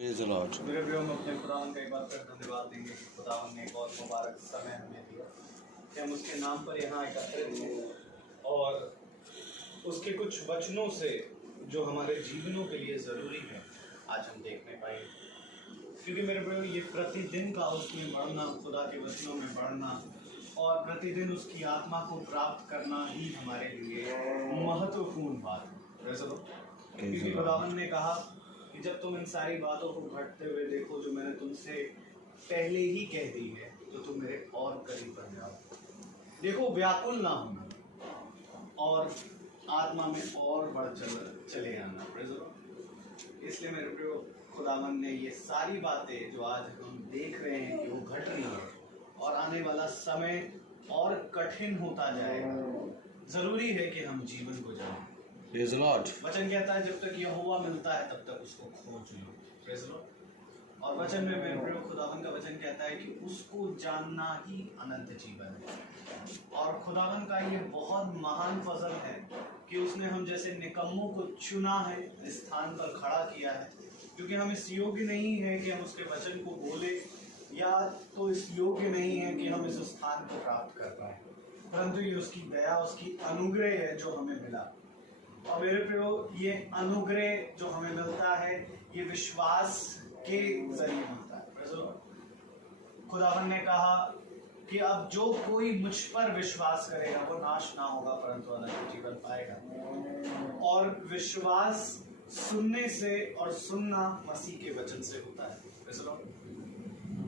Praise the Lord. मेरे प्रियो, हम अपने खुदावन का एक बार फिर धन्यवाद देंगे कि खुदावन ने एक और मुबारक समय हमें दिया कि हम उसके नाम पर यहाँ एकत्रित हैं और उसके कुछ वचनों से जो हमारे जीवनों के लिए ज़रूरी है आज हम देखने पाएंगे। क्योंकि मेरे प्रियो, ये प्रतिदिन का उसमें बढ़ना, खुदा के वचनों में बढ़ना और प्रतिदिन उसकी आत्मा को प्राप्त करना ही हमारे लिए महत्वपूर्ण बात है। क्योंकि खुदावन ने कहा कि जब तुम इन सारी बातों को घटते हुए देखो जो मैंने तुमसे पहले ही कह दी है, तो तुम मेरे और करीब बन जाओ। देखो, व्याकुल ना होना और आत्मा में और बढ़ चले आना। इसलिए मेरे प्रियो, खुदावन ने ये सारी बातें जो आज हम देख रहे हैं कि वो घट रही है और आने वाला समय और कठिन होता जाएगा, जरूरी है कि हम जीवन को जानें। Praise the Lord. वचन कहता है जब तक यहोवा मिलता है तब तक उसको खोज लो। Praise the Lord. और वचन में मेरे प्रियो, खुदावन का वचन कहता है कि उसको जानना ही अनंत जीवन है। और खुदावन का ये बहुत महान फजल है कि उसने हम जैसे निकम्मों को चुना है, इस स्थान पर खड़ा किया है, क्योंकि हम इस योग्य नहीं है कि हम उसके वचन को बोले, या तो इस योग्य नहीं है कि हम इस स्थान को प्राप्त कर पाए, परंतु ये उसकी दया, उसकी अनुग्रह है जो हमें मिला। और मेरे प्रियो, ये अनुग्रह जो हमें मिलता है ये विश्वास के जरिए मिलता है। खुदावन ने कहा कि अब जो कोई मुझ पर विश्वास करेगा वो नाश ना होगा परंतु अनंत जीवन पाएगा। और विश्वास सुनने से और सुनना मसीह के वचन से होता है।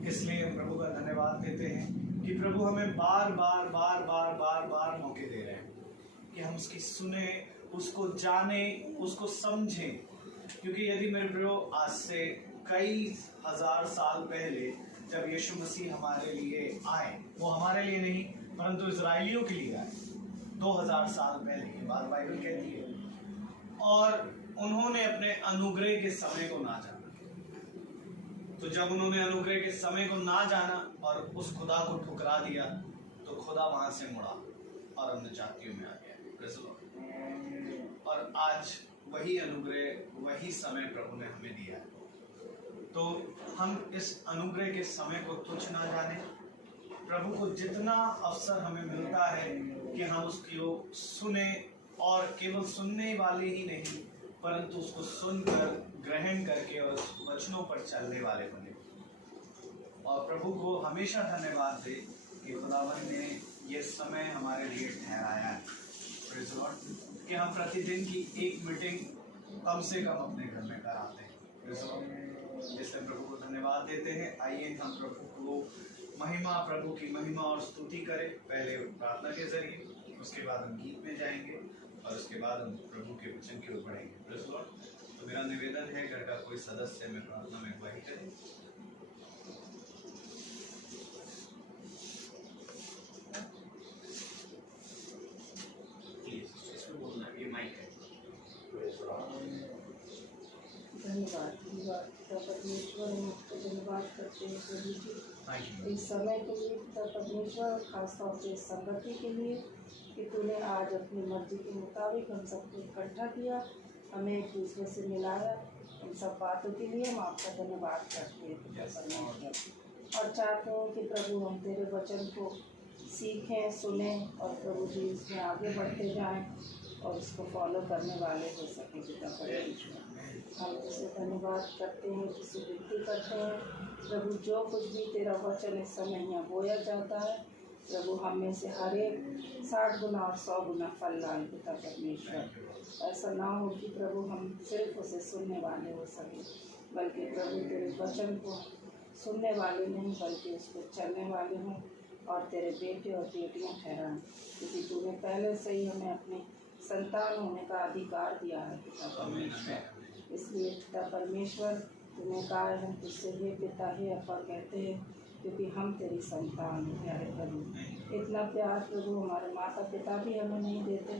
इसलिए हम प्रभु का धन्यवाद देते हैं कि प्रभु हमें बार बार बार बार बार बार मौके दे रहे हैं कि हम उसकी सुने, उसको जाने, उसको समझें। क्योंकि यदि मेरे प्रियो, आज से कई हजार साल पहले जब यीशु मसीह हमारे लिए आए, वो हमारे लिए नहीं परंतु इजराइलियों के लिए आए 2000 साल पहले, ये बात बाइबल कहती है। और उन्होंने अपने अनुग्रह के समय को ना जाना। तो जब उन्होंने अनुग्रह के समय को ना जाना और उस खुदा को ठुकरा दिया, तो खुदा वहां से मुड़ा और अन्य जातियों में आ गया। और आज वही अनुग्रह, वही समय प्रभु ने हमें दिया है। तो हम इस अनुग्रह के समय को तुच्छ ना जाने। प्रभु को जितना अवसर हमें मिलता है कि हम उसको सुने, और केवल सुनने वाले ही नहीं परंतु उसको सुनकर ग्रहण करके और उस वचनों पर चलने वाले बने। और प्रभु को हमेशा धन्यवाद दे कि खुदावन ने ये समय हमारे लिए ठहराया है कि हम प्रतिदिन की एक मीटिंग कम से कम अपने घर में कराते हैं। इसलिए प्रभु को धन्यवाद देते हैं। आइए हम प्रभु को प्रभु की महिमा और स्तुति करें, पहले प्रार्थना के जरिए, उसके बाद हम गीत में जाएंगे और उसके बाद हम प्रभु के वचन की ओर बढ़ेंगे। तो मेरा निवेदन है, घर का कोई सदस्य में प्रार्थना में अगुवाई करे। धन्यवाद परमेश्वर, हम आपको धन्यवाद करते हैं प्रभु जी इस समय के लिए, पिता परमेश्वर, खासतौर से इस संगति के लिए कि तूने आज अपनी मर्जी के मुताबिक हम सबको इकट्ठा किया, हमें एक दूसरे से मिलाया। इन सब बातों के लिए हम आपका धन्यवाद करते हैं पिता परमेश्वर, और चाहते हैं कि प्रभु हम तेरे वचन को सीखें, सुने और प्रभु जी इसमें आगे बढ़ते जाएं और इसको फॉलो करने वाले हो सकें। पिता परमेश्वर, हम तुझसे धन्यवाद करते हैं, तुझसे विनती करते हैं प्रभु, जो कुछ भी तेरा वचन इस समय यहाँ बोया जाता है प्रभु, हम में से हर एक 60 गुना और 100 गुना फल लाए। पिता परमेश्वर, ऐसा ना हो कि प्रभु हम सिर्फ उसे सुनने वाले हो सके, बल्कि प्रभु तेरे वचन को सुनने वाले नहीं बल्कि उस पर चलने वाले हों और तेरे बेटे और बेटियाँ ठहराएं। क्योंकि तूने पहले से ही हमें अपने संतान होने का अधिकार दिया है पिता परमेश्वर। इसलिए पिता परमेश्वर, तूने कहा है हम तुझसे हे पिता हे अप्पा कहते हैं, क्योंकि हम तेरी संतान हैं। प्यारे प्रभु, इतना प्यार प्रभु हमारे माता पिता भी हमें नहीं देते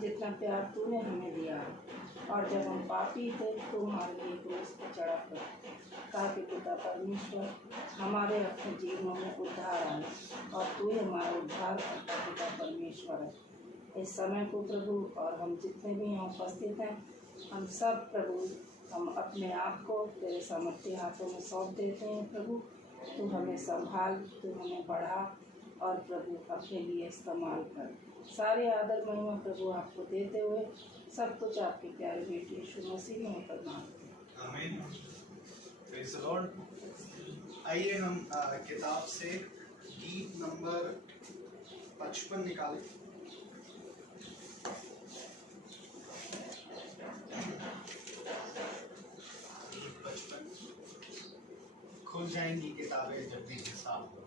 जितना प्यार तूने हमें दिया है। और जब हम पापी थे तो हमारे लिए क्रूस पर चढ़ा कर, ताकि पिता परमेश्वर हमारे अपने जीवनों में उद्धार आए, और तू ही हमारा उद्धार करता पिता परमेश्वर है। इस समय को प्रभु और हम जितने भी यहाँ उपस्थित हैं, हम सब प्रभु हम अपने आप को तेरे सामर्थ्य हाथों में सौंप देते हैं प्रभु। तू हमें संभाल, तू हमें बढ़ा और प्रभु अपने लिए इस्तेमाल कर। सारे आदर महिमा प्रभु आपको देते हुए सब कुछ आपके प्यारे बेटे यीशु मसीह में होकर मांगते हैं। आमीन। Praise the Lord. आइए हम किताब से गीत नंबर 55 निकालें। गीत 55 खुल जाएंगी किताबें जब भी हिसाब होगा।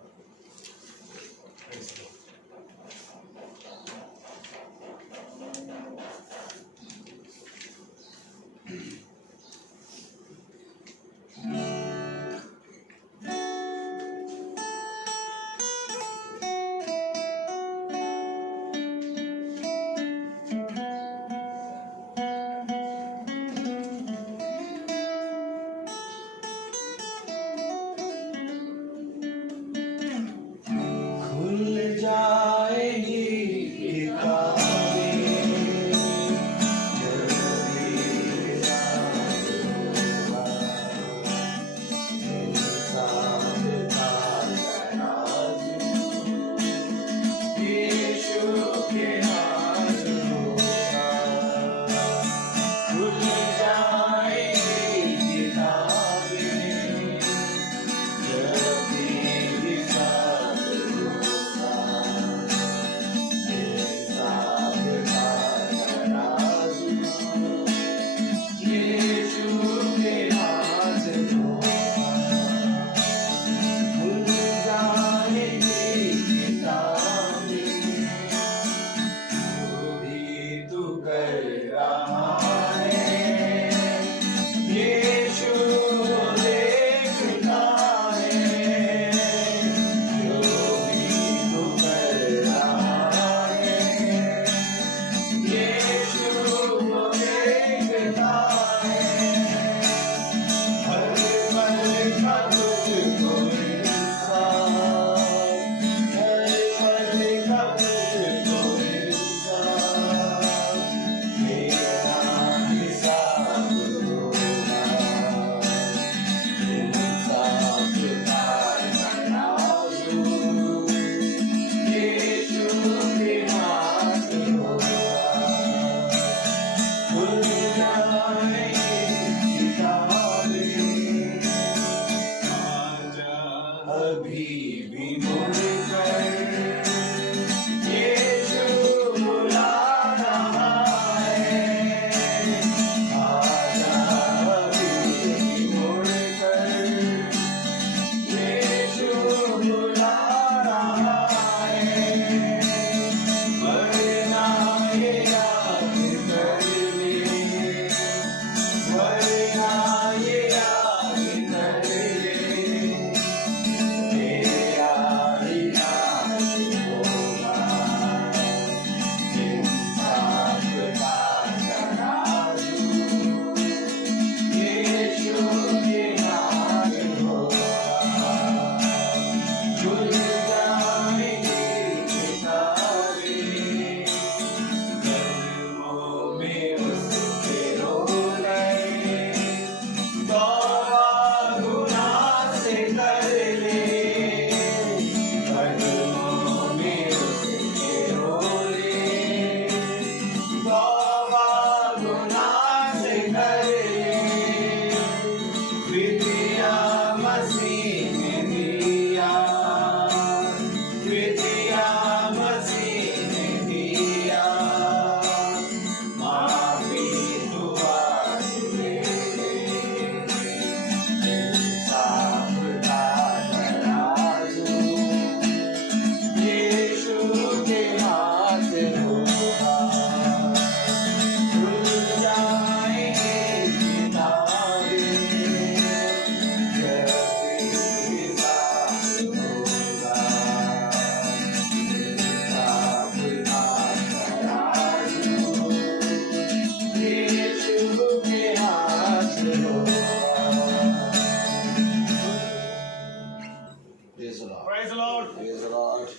Praise the Lord.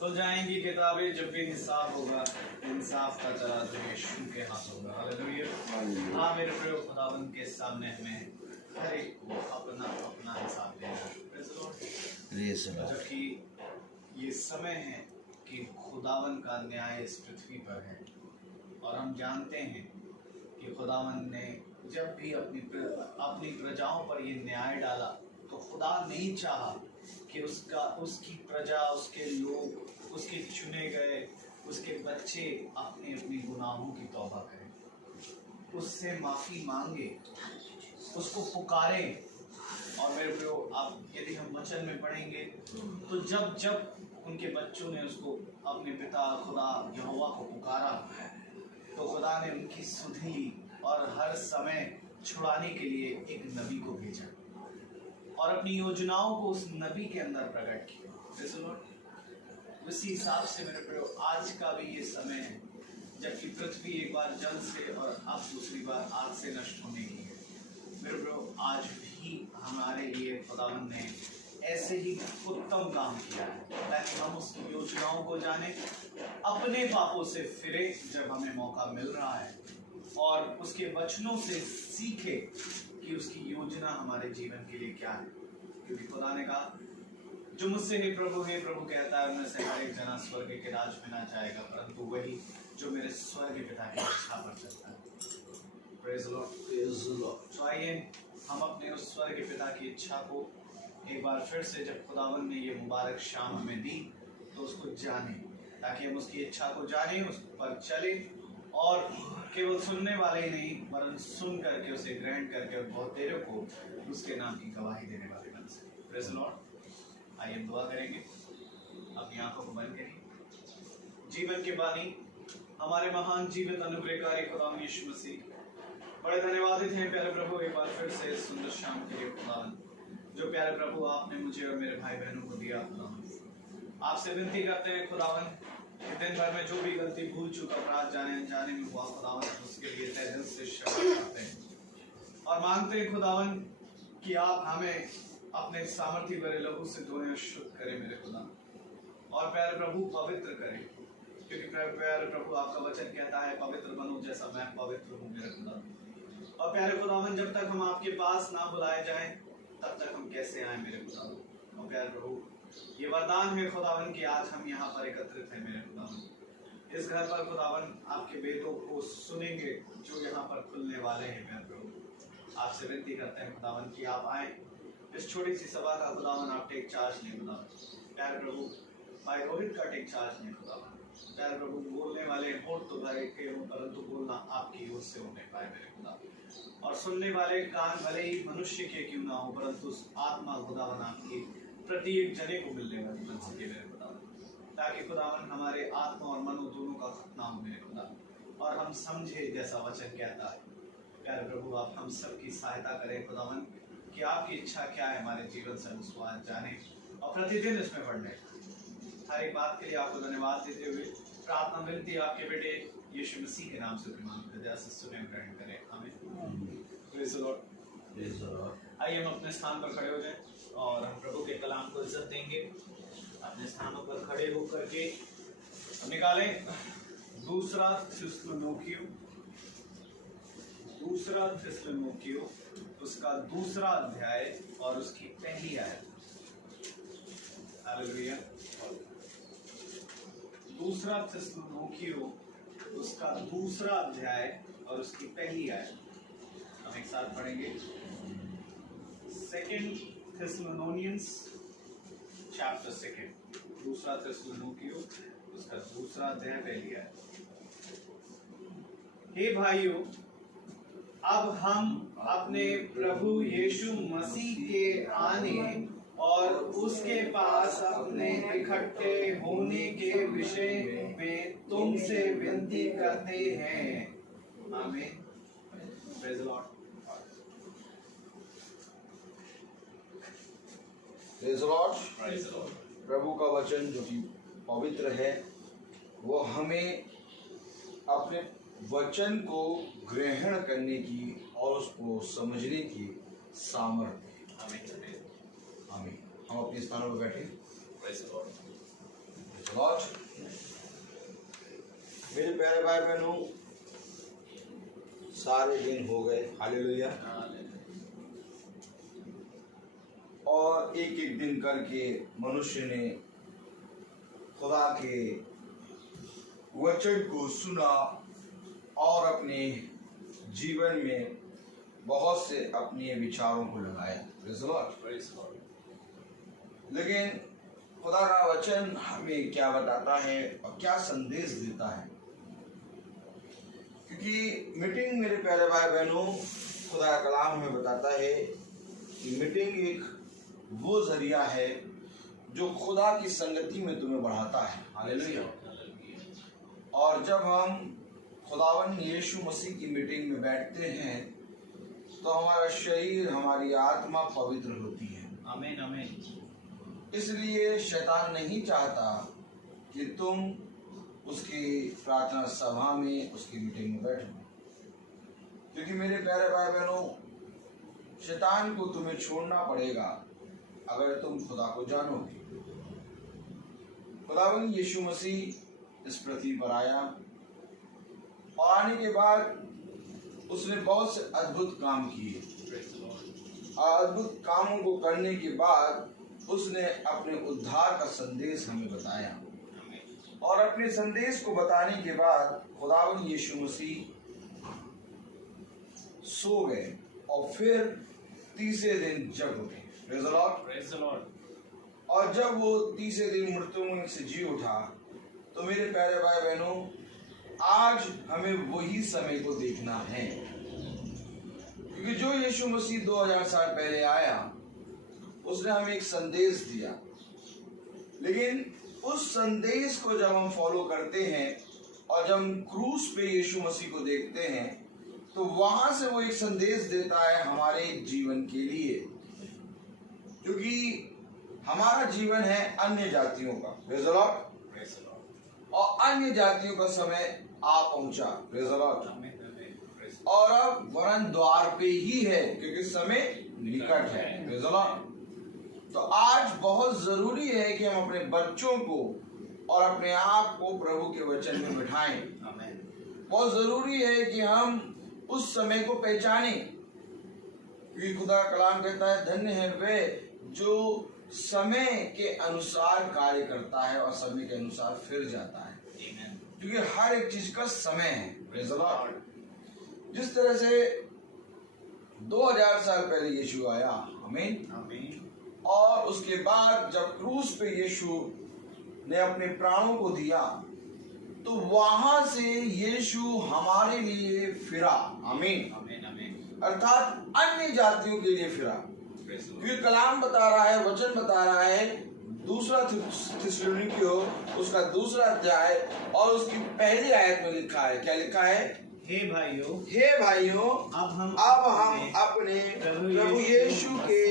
खुल जाएंगी किताबें जब भी हिसाब होगा। इंसाफ का तराजू यीशु के हाथों में। हालेलुया। हाँ मेरे प्रिय खुदावन के सामने हमें हर एक को अपना अपना हिसाब देना है, जबकि ये समय है कि खुदावन का न्याय इस पृथ्वी पर है। और हम जानते हैं कि खुदावन ने जब भी अपनी प्रजाओं पर ये न्याय डाला तो खुदा नहीं चाहा कि उसकी प्रजा, उसके लोग, उसके चुने गए, उसके बच्चे अपने अपनी गुनाहों की तौबा करें, उससे माफ़ी मांगे, उसको पुकारे। और मेरे प्रियो, आप यदि हम वचन में पढ़ेंगे तो जब जब उनके बच्चों ने उसको अपने पिता खुदा यहोवा को पुकारा तो खुदा ने उनकी सुध ली और हर समय छुड़ाने के लिए एक नबी को भेजा और अपनी योजनाओं को उस नबी के अंदर प्रकट किया। उसी हिसाब से मेरे प्रियो, आज का भी ये समय है जबकि पृथ्वी एक बार जल से और अब दूसरी बार आग से नष्ट होने की है। मेरे प्रियो, आज भी हमारे लिए खुदावन ने ऐसे ही उत्तम काम किया है ताकि हम उस योजनाओं को जाने, अपने पापों से फिरे जब हमें मौका मिल रहा है, और उसके वचनों से सीखे कि उसकी योजना हमारे जीवन के लिए क्या है। क्योंकि खुदा ने कहा, जो मुझसे हे प्रभु कहता है, उनमें से हर एक जना स्वर्ग के राज में ना जाएगा, परंतु वही जो मेरे स्वर्ग पिता की इच्छा पर चलता है। Praise Lord. तो आइए हम अपने उस स्वर्ग पिता की इच्छा को एक बार फिर से, जब खुदावन ने ये मुबारक शाम हमें दी, तो उसको जाने, ताकि हम उसकी इच्छा को जाने, उस पर चले और केवल सुनने वाले ही नहीं वरन सुन करके उसे ग्रहण करके और बहुत देरों को उसके नाम की गवाही देने वाले बन सके। Praise Lord. आइए हम दुआ करेंगे, अपनी आंखों को बंद करिए। जीवन के बानी हमारे महान जीवित अनुग्रहकारी खुदावन यीशु मसीह, बड़े धन्यवादित हैं प्यारे प्रभु एक बार फिर से सुंदर शाम के लिए खुदावन, जो प्यारे प्रभु आपने मुझे और मेरे भाई बहनों को दिया। खुदावन आपसे विनती करते हैं खुदावन, दिन भर में जो भी गलती भूल चूक अपराध जाने अनजाने में हुआ खुदावन, उसके लिए तहे दिल से क्षमा करते हैं और मांगते हैं खुदावन कि आप हमें अपने सामर्थ्य भरे लहू से धोएं और शुद्ध करें मेरे खुदा, और प्यारे प्रभु पवित्र करें, क्योंकि प्यारे प्रभु आपका वचन कहता है, पवित्र बनो जैसा मैं पवित्र हूँ मेरे खुदा। और प्यारे खुदावन, जब तक हम आपके पास ना बुलाए जाएं तब तक हम कैसे आए मेरे खुदा। और प्यारे प्रभु, ये वरदान है खुदावन कि आज हम यहाँ पर एकत्रित हैं मेरे खुदावन। इस घर पर खुदावन आपके वेदों को सुनेंगे जो यहाँ पर खुलने वाले हैं मेरे प्रभु। आपसे विनती करते हैं खुदावन कि आप आए, इस छोटी सी सभा का खुदावन आप टेक चार्ज लें खुदावन। प्यारे प्रभु, भाई रोहित का टेक चार्ज लें खुदावन। प्यारे प्रभु, बोलने वाले होंठ तो भरे के हों, परंतु बोलना आपकी ओर से होने पाए मेरे खुदा, और सुनने वाले कान भले ही मनुष्य के क्यों ना हो, परंतु आत्मा खुदावन आपकी प्रत्येक जने को मिलने वाली बन सके मेरे खुदावन, ताकि खुदावन हमारे आत्मा और मनो दोनों का खतना हो मेरे खुदा, और हम समझे जैसा वचन कहता है। प्यारे प्रभु, आप हम सबकी सहायता करें खुदावन कि आपकी इच्छा क्या है हमारे जीवन से हम स्वाद जाने और प्रतिदिन इसमें बढ़ने। हर एक बात के लिए आपको धन्यवाद देते हुए प्रार्थना विनती आपके बेटे यीशु मसीह के नाम से हृदय से सुने ग्रहण करें। आमीन। Praise the Lord. आइए हम अपने स्थान पर खड़े हो जाएं और हम प्रभु के कलाम को इज्जत देंगे। अपने स्थानों पर खड़े होकर के निकालें दूसरा थिस्सलुनीकियों उसका दूसरा अध्याय और उसकी पहली आयत। हालेलुया। दूसरा थिस्सलुनीकियों उसका दूसरा अध्याय और उसकी पहली आयत हम एक साथ पढ़ेंगे। सेकंड थिस्सलुनीकियंस चैप्टर 2, दूसरा थिस्सलुनीकियों उसका दूसरा अध्याय पहली आयत। हे भाइयों, अब हम अपने प्रभु यीशु मसीह के आने और उसके पास अपने इकट्ठे होने के विषय में तुमसे विनती करते हैं। आमीन। Praise the Lord. Praise the Lord. प्रभु का वचन जो कि पवित्र है, वो हमें अपने वचन को ग्रहण करने की और उसको समझने की सामर्थ्य। आमीन। हम अपने स्थानों पर बैठे। Praise the Lord. मेरे प्यारे भाई बहनों, सारे दिन हो गए, हालेलुया, और एक एक दिन करके मनुष्य ने खुदा के वचन को सुना और अपने जीवन में बहुत से अपने विचारों को लगाया। Praise the Lord। लेकिन खुदा का वचन हमें क्या बताता है और क्या संदेश देता है, क्योंकि मीटिंग मेरे प्यारे भाई बहनों, खुदा का कलाम हमें बताता है कि मीटिंग एक वो जरिया है जो खुदा की संगति में तुम्हें बढ़ाता है। हालेलुया। और जब हम खुदावन यीशु मसीह की मीटिंग में बैठते हैं तो हमारा शरीर, हमारी आत्मा पवित्र होती है। आमीन आमीन। इसलिए शैतान नहीं चाहता कि तुम उसकी प्रार्थना सभा में, उसकी मीटिंग में बैठो, क्योंकि मेरे प्यारे भाई बहनों, शैतान को तुम्हें छोड़ना पड़ेगा अगर तुम खुदा को जानोगे। खुदावन यीशु मसीह इस पृथ्वी पर आया और आने के बाद उसने बहुत से अद्भुत काम किए। अद्भुत कामों को करने के बाद उसने अपने उद्धार का संदेश हमें बताया, और अपने संदेश को बताने के बाद खुदावन यीशु मसीह सो गए और फिर तीसरे दिन जग उठे। Praise the Lord. और जब वो तीसरे दिन मृत्युओं में से जी उठा, तो मेरे प्यारे भाई बहनों, आज हमें वही समय को देखना है, क्योंकि जो यीशु मसीह 2000 साल पहले आया उसने हमें एक संदेश दिया, लेकिन उस संदेश को जब हम फॉलो करते हैं और जब हम क्रूस पे यीशु मसीह को देखते हैं तो वहां से वो एक संदेश देता है हमारे जीवन के लिए, क्योंकि हमारा जीवन है अन्य जातियों का। Praise the Lord. और अन्य जातियों का समय आ पहुंचा। Praise the Lord. और अब वरन द्वार पे ही है, क्योंकि समय निकट है। Praise the Lord. तो आज बहुत जरूरी है कि हम अपने बच्चों को और अपने आप को प्रभु के वचन में बिठाएं। बहुत जरूरी है कि हम उस समय को पहचाने, क्योंकि खुदा का कलाम कहता है, धन्य है वे जो समय के अनुसार कार्य करता है और समय के अनुसार फिर जाता है, क्योंकि हर एक चीज का समय है। Praise the Lord. जिस तरह से 2000 साल पहले यीशु आया, आमीन, और उसके बाद जब क्रूस पे यीशु ने अपने प्राणों को दिया, तो वहां से यीशु हमारे लिए फिरा। आमीन, अर्थात अन्य जातियों के लिए फिरा, क्योंकि कलाम बता रहा है, वचन बता रहा है, दूसरा थिस्सलुनीकियों उसका 2 अध्याय और उसकी पहली आयत में लिखा है, क्या लिखा है? हे भाइयों, अब हम अपने प्रभु यीशु के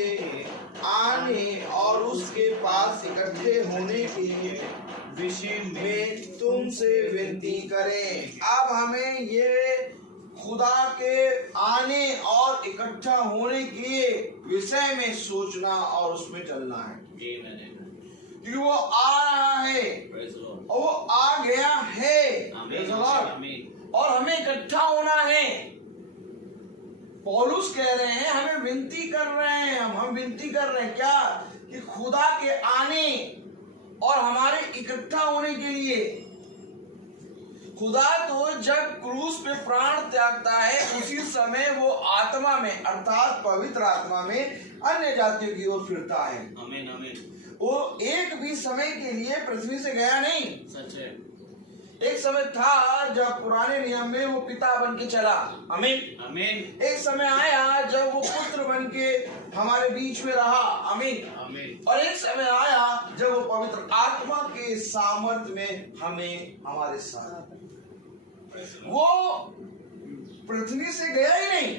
आने और उसके पास इकट्ठे होने के विषय में तुमसे विनती करें। अब हमें ये खुदा के आने और इकट्ठा होने के विषय में सोचना और उसमें चलना है, क्योंकि वो आ रहा है और वो आ गया है, और हमें इकट्ठा होना है। पौलुस कह रहे हैं, हमें विनती कर रहे हैं, हम विनती कर रहे हैं क्या? कि खुदा के आने और हमारे इकट्ठा होने के लिए। खुदा तो जब क्रूस पे प्राण त्यागता है, उसी समय वो आत्मा में, अर्थात पवित्र आत्मा में अन्य जातियों की ओर फिरता है। आमीन आमीन। वो एक भी समय के लिए पृथ्वी से गया नहीं। सच है। एक समय था जब पुराने नियम में वो पिता बन के चला। आमीन आमीन। एक समय आया जब वो पुत्र बन के हमारे बीच में रहा। आमीन आमीन। और एक समय आया जब वो पवित्र आत्मा के सामर्थ्य में हमें हमारे साथ, वो पृथ्वी से गया ही नहीं,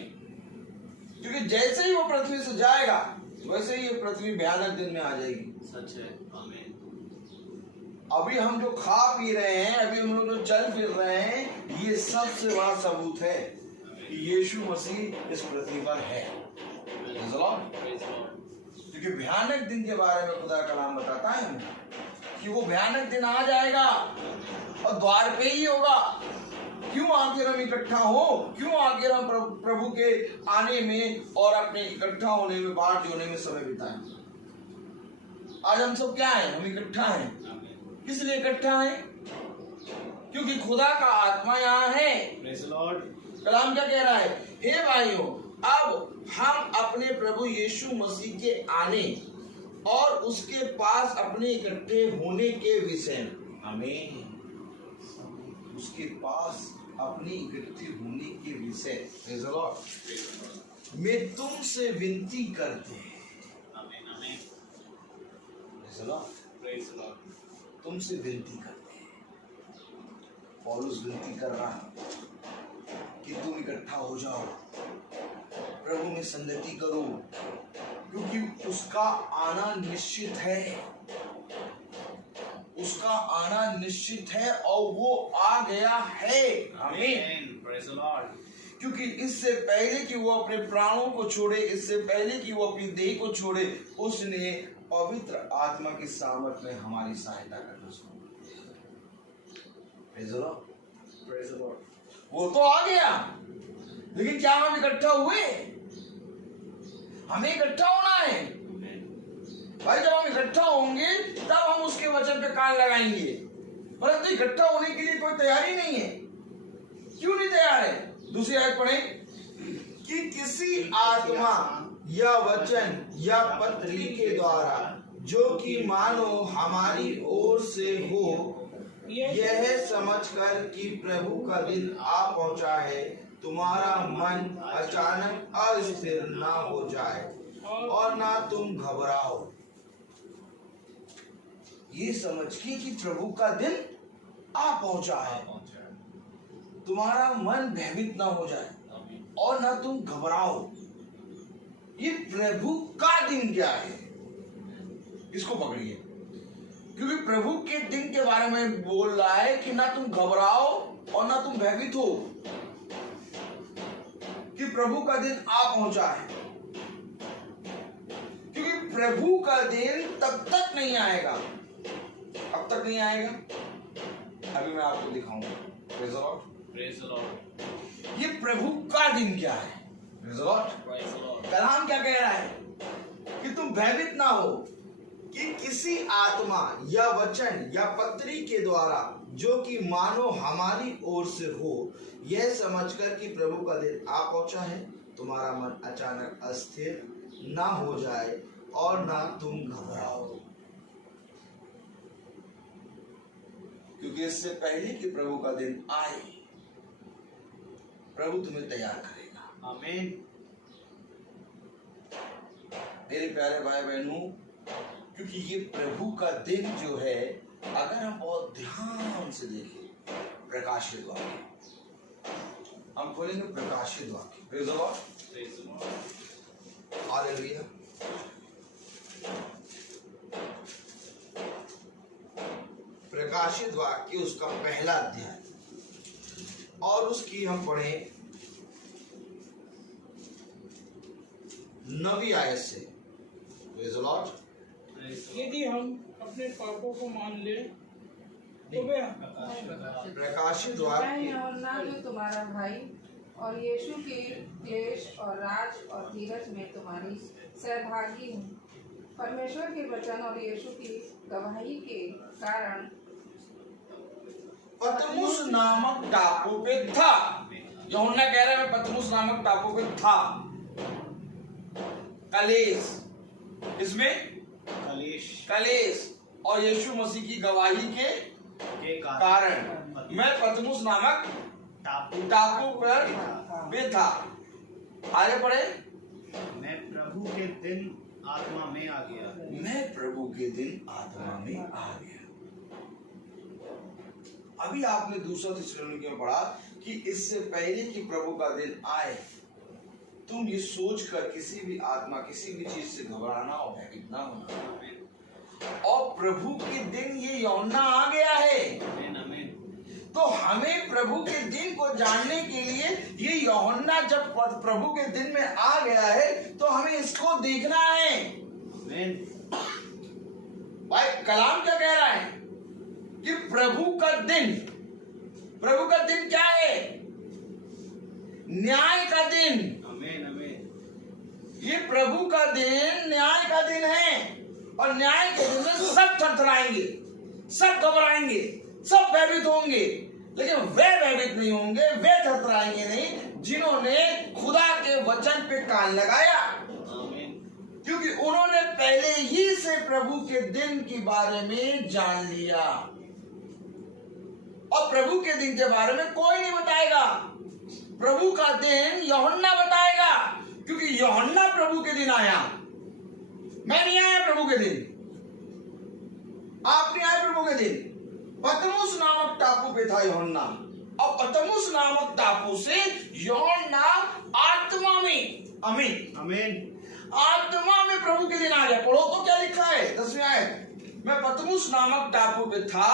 क्योंकि जैसे ही वो पृथ्वी से जाएगा वैसे ही पृथ्वी भयानक दिन में आ जाएगी। सच है। आमीन। अभी हम जो खा पी रहे हैं, अभी हम लोग जो चल फिर रहे हैं, ये सबसे बड़ा सबूत है कि यीशु मसीह इस पृथ्वी पर है। क्योंकि भयानक दिन के बारे में खुदा का कलाम बताता है हमें। कि वो भयानक दिन आ जाएगा और द्वार पे ही होगा। क्यों आखिर हम इकट्ठा हो, क्यों आखिर हम प्रभु के आने में और अपने इकट्ठा होने में, बाट जोड़ने में समय बिताएं। आज हम सब क्या है, हम इकट्ठा हैं। किस लिए इकट्ठा है? क्योंकि खुदा का आत्मा यहाँ है। कलाम क्या कह रहा है? हे भाइयों, अब हम अपने प्रभु यीशु मसीह के आने और उसके पास अपने इकट्ठे होने के विषय में, आमीन, उसके पास अपने इकट्ठे होने के विषय में तुमसे विनती करते हैं। तुमसे विनती करते हैं। पौलुस विनती कर रहा है कि तुम इकट्ठा हो जाओ, प्रभु में संगति करो, क्योंकि उसका आना निश्चित है। उसका आना निश्चित है और वो आ गया है। आमीन। क्योंकि इससे पहले कि वो अपने प्राणों को छोड़े, इससे पहले कि वो अपनी देह को छोड़े, उसने पवित्र आत्मा की सामर्थ में हमारी सहायता करना शुरू। वो तो आ गया, लेकिन क्या हम इकट्ठा हुए? हमें इकट्ठा होना है भाई। जब हम इकट्ठा होंगे तब हम उसके वचन पे कान लगाएंगे, परंतु इकट्ठा होने के लिए कोई तैयारी नहीं है। क्यों नहीं तैयार है? दूसरी आयत पढ़ें कि किसी आत्मा या वचन या पत्री के द्वारा जो कि मानो हमारी ओर से हो, यह समझकर कि प्रभु का दिन आ पहुंचा है, तुम्हारा मन अचानक अस्थिर ना हो जाए और ना तुम घबराओ। ये समझ के कि प्रभु का दिन आ पहुंचा है, तुम्हारा मन भयभीत ना हो जाए और ना तुम घबराओ। ये प्रभु का दिन क्या है, इसको पकड़िए, क्योंकि प्रभु के दिन के बारे में बोल रहा है कि ना तुम घबराओ और ना तुम भयभीत हो, कि प्रभु का दिन आ पहुंचा है। क्योंकि प्रभु का दिन तब तक नहीं आएगा। अब तक नहीं आएगा, अभी मैं आपको दिखाऊंगा। Praise the Lord. ये प्रभु का दिन क्या है? Praise the Lord. कलाम क्या कह रहा है कि तुम भयभीत ना हो कि किसी आत्मा या वचन या पत्री के द्वारा जो कि मानो हमारी ओर से हो, यह समझकर कि प्रभु का दिन आ पहुंचा है, तुम्हारा मन अचानक अस्थिर ना हो जाए और ना तुम घबराओ। क्योंकि इससे पहले कि प्रभु का दिन आए, प्रभु तुम्हें तैयार करेगा। आमीन। मेरे प्यारे भाई बहनों, क्योंकि ये प्रभु का दिन जो है, अगर हम बहुत ध्यान से देखें, प्रकाशित वाक्य हम खोलेंगे, प्रकाशित वाक्य। Praise the Lord. हालेलुया। प्रकाशित वाक्य उसका पहला अध्याय और उसकी हम पढ़ें 9वीं आयत से। Praise the Lord. यदि हम अपने पापों को मान ले तो वे प्रकाशित वाक्य और ना जो तुम्हारा भाई और यीशु के क्लेश और राज और धीरज में तुम्हारी सहभागी हूँ, परमेश्वर के वचन और यीशु की गवाही के कारण पतमुस नामक टापू पे था। यूहन्ना कह रहा है मैं पतमुस नामक टापू पे था। कलेश, इसमें कलेश और यीशु मसीह की गवाही के कारण मैं पतमुस नामक टापू पर भी था। आगे पढ़े। मैं प्रभु के दिन आत्मा में आ गया। मैं प्रभु के दिन आत्मा में आ गया। अभी आपने दूसरा थिस्सलुनीके में पढ़ा कि इससे पहले कि प्रभु का दिन आए, तुम ये सोचकर किसी भी आत्मा, किसी भी चीज से घबराना और भयभीत ना होना। और प्रभु के दिन ये यूहन्ना आ गया है। तो हमें प्रभु के दिन को जानने के लिए ये यूहन्ना जब प्रभु के दिन में आ गया है, तो हमें इसको देखना है। भाई कलाम क्या कह रहा है? प्रभु का दिन क्या है? न्याय का दिन। आमीन आमीन। ये प्रभु का दिन न्याय का दिन है, और न्याय के दिन में सब थरथराएंगे, सब घबराएंगे, सब भयभीत होंगे, लेकिन वे भयभीत नहीं होंगे, वे थरथराएंगे नहीं जिन्होंने खुदा के वचन पे कान लगाया, क्योंकि उन्होंने पहले ही से प्रभु के दिन के बारे में जान लिया। और प्रभु के दिन के बारे में कोई नहीं बताएगा, प्रभु का दिन यूहन्ना बताएगा, क्योंकि यूहन्ना प्रभु के दिन आया। मैं नहीं आया प्रभु के दिन, आप नहीं आए प्रभु के दिन। पतमुस नामक टापू पे था यूहन्ना, और पतमुस नामक टापू से यूहन्ना आत्मा में, आमीन आमीन, आत्मा में प्रभु के दिन आ गया। पढ़ो तो क्या लिखा है 10वें आयत, मैं पतमुस नामक टापू पे था,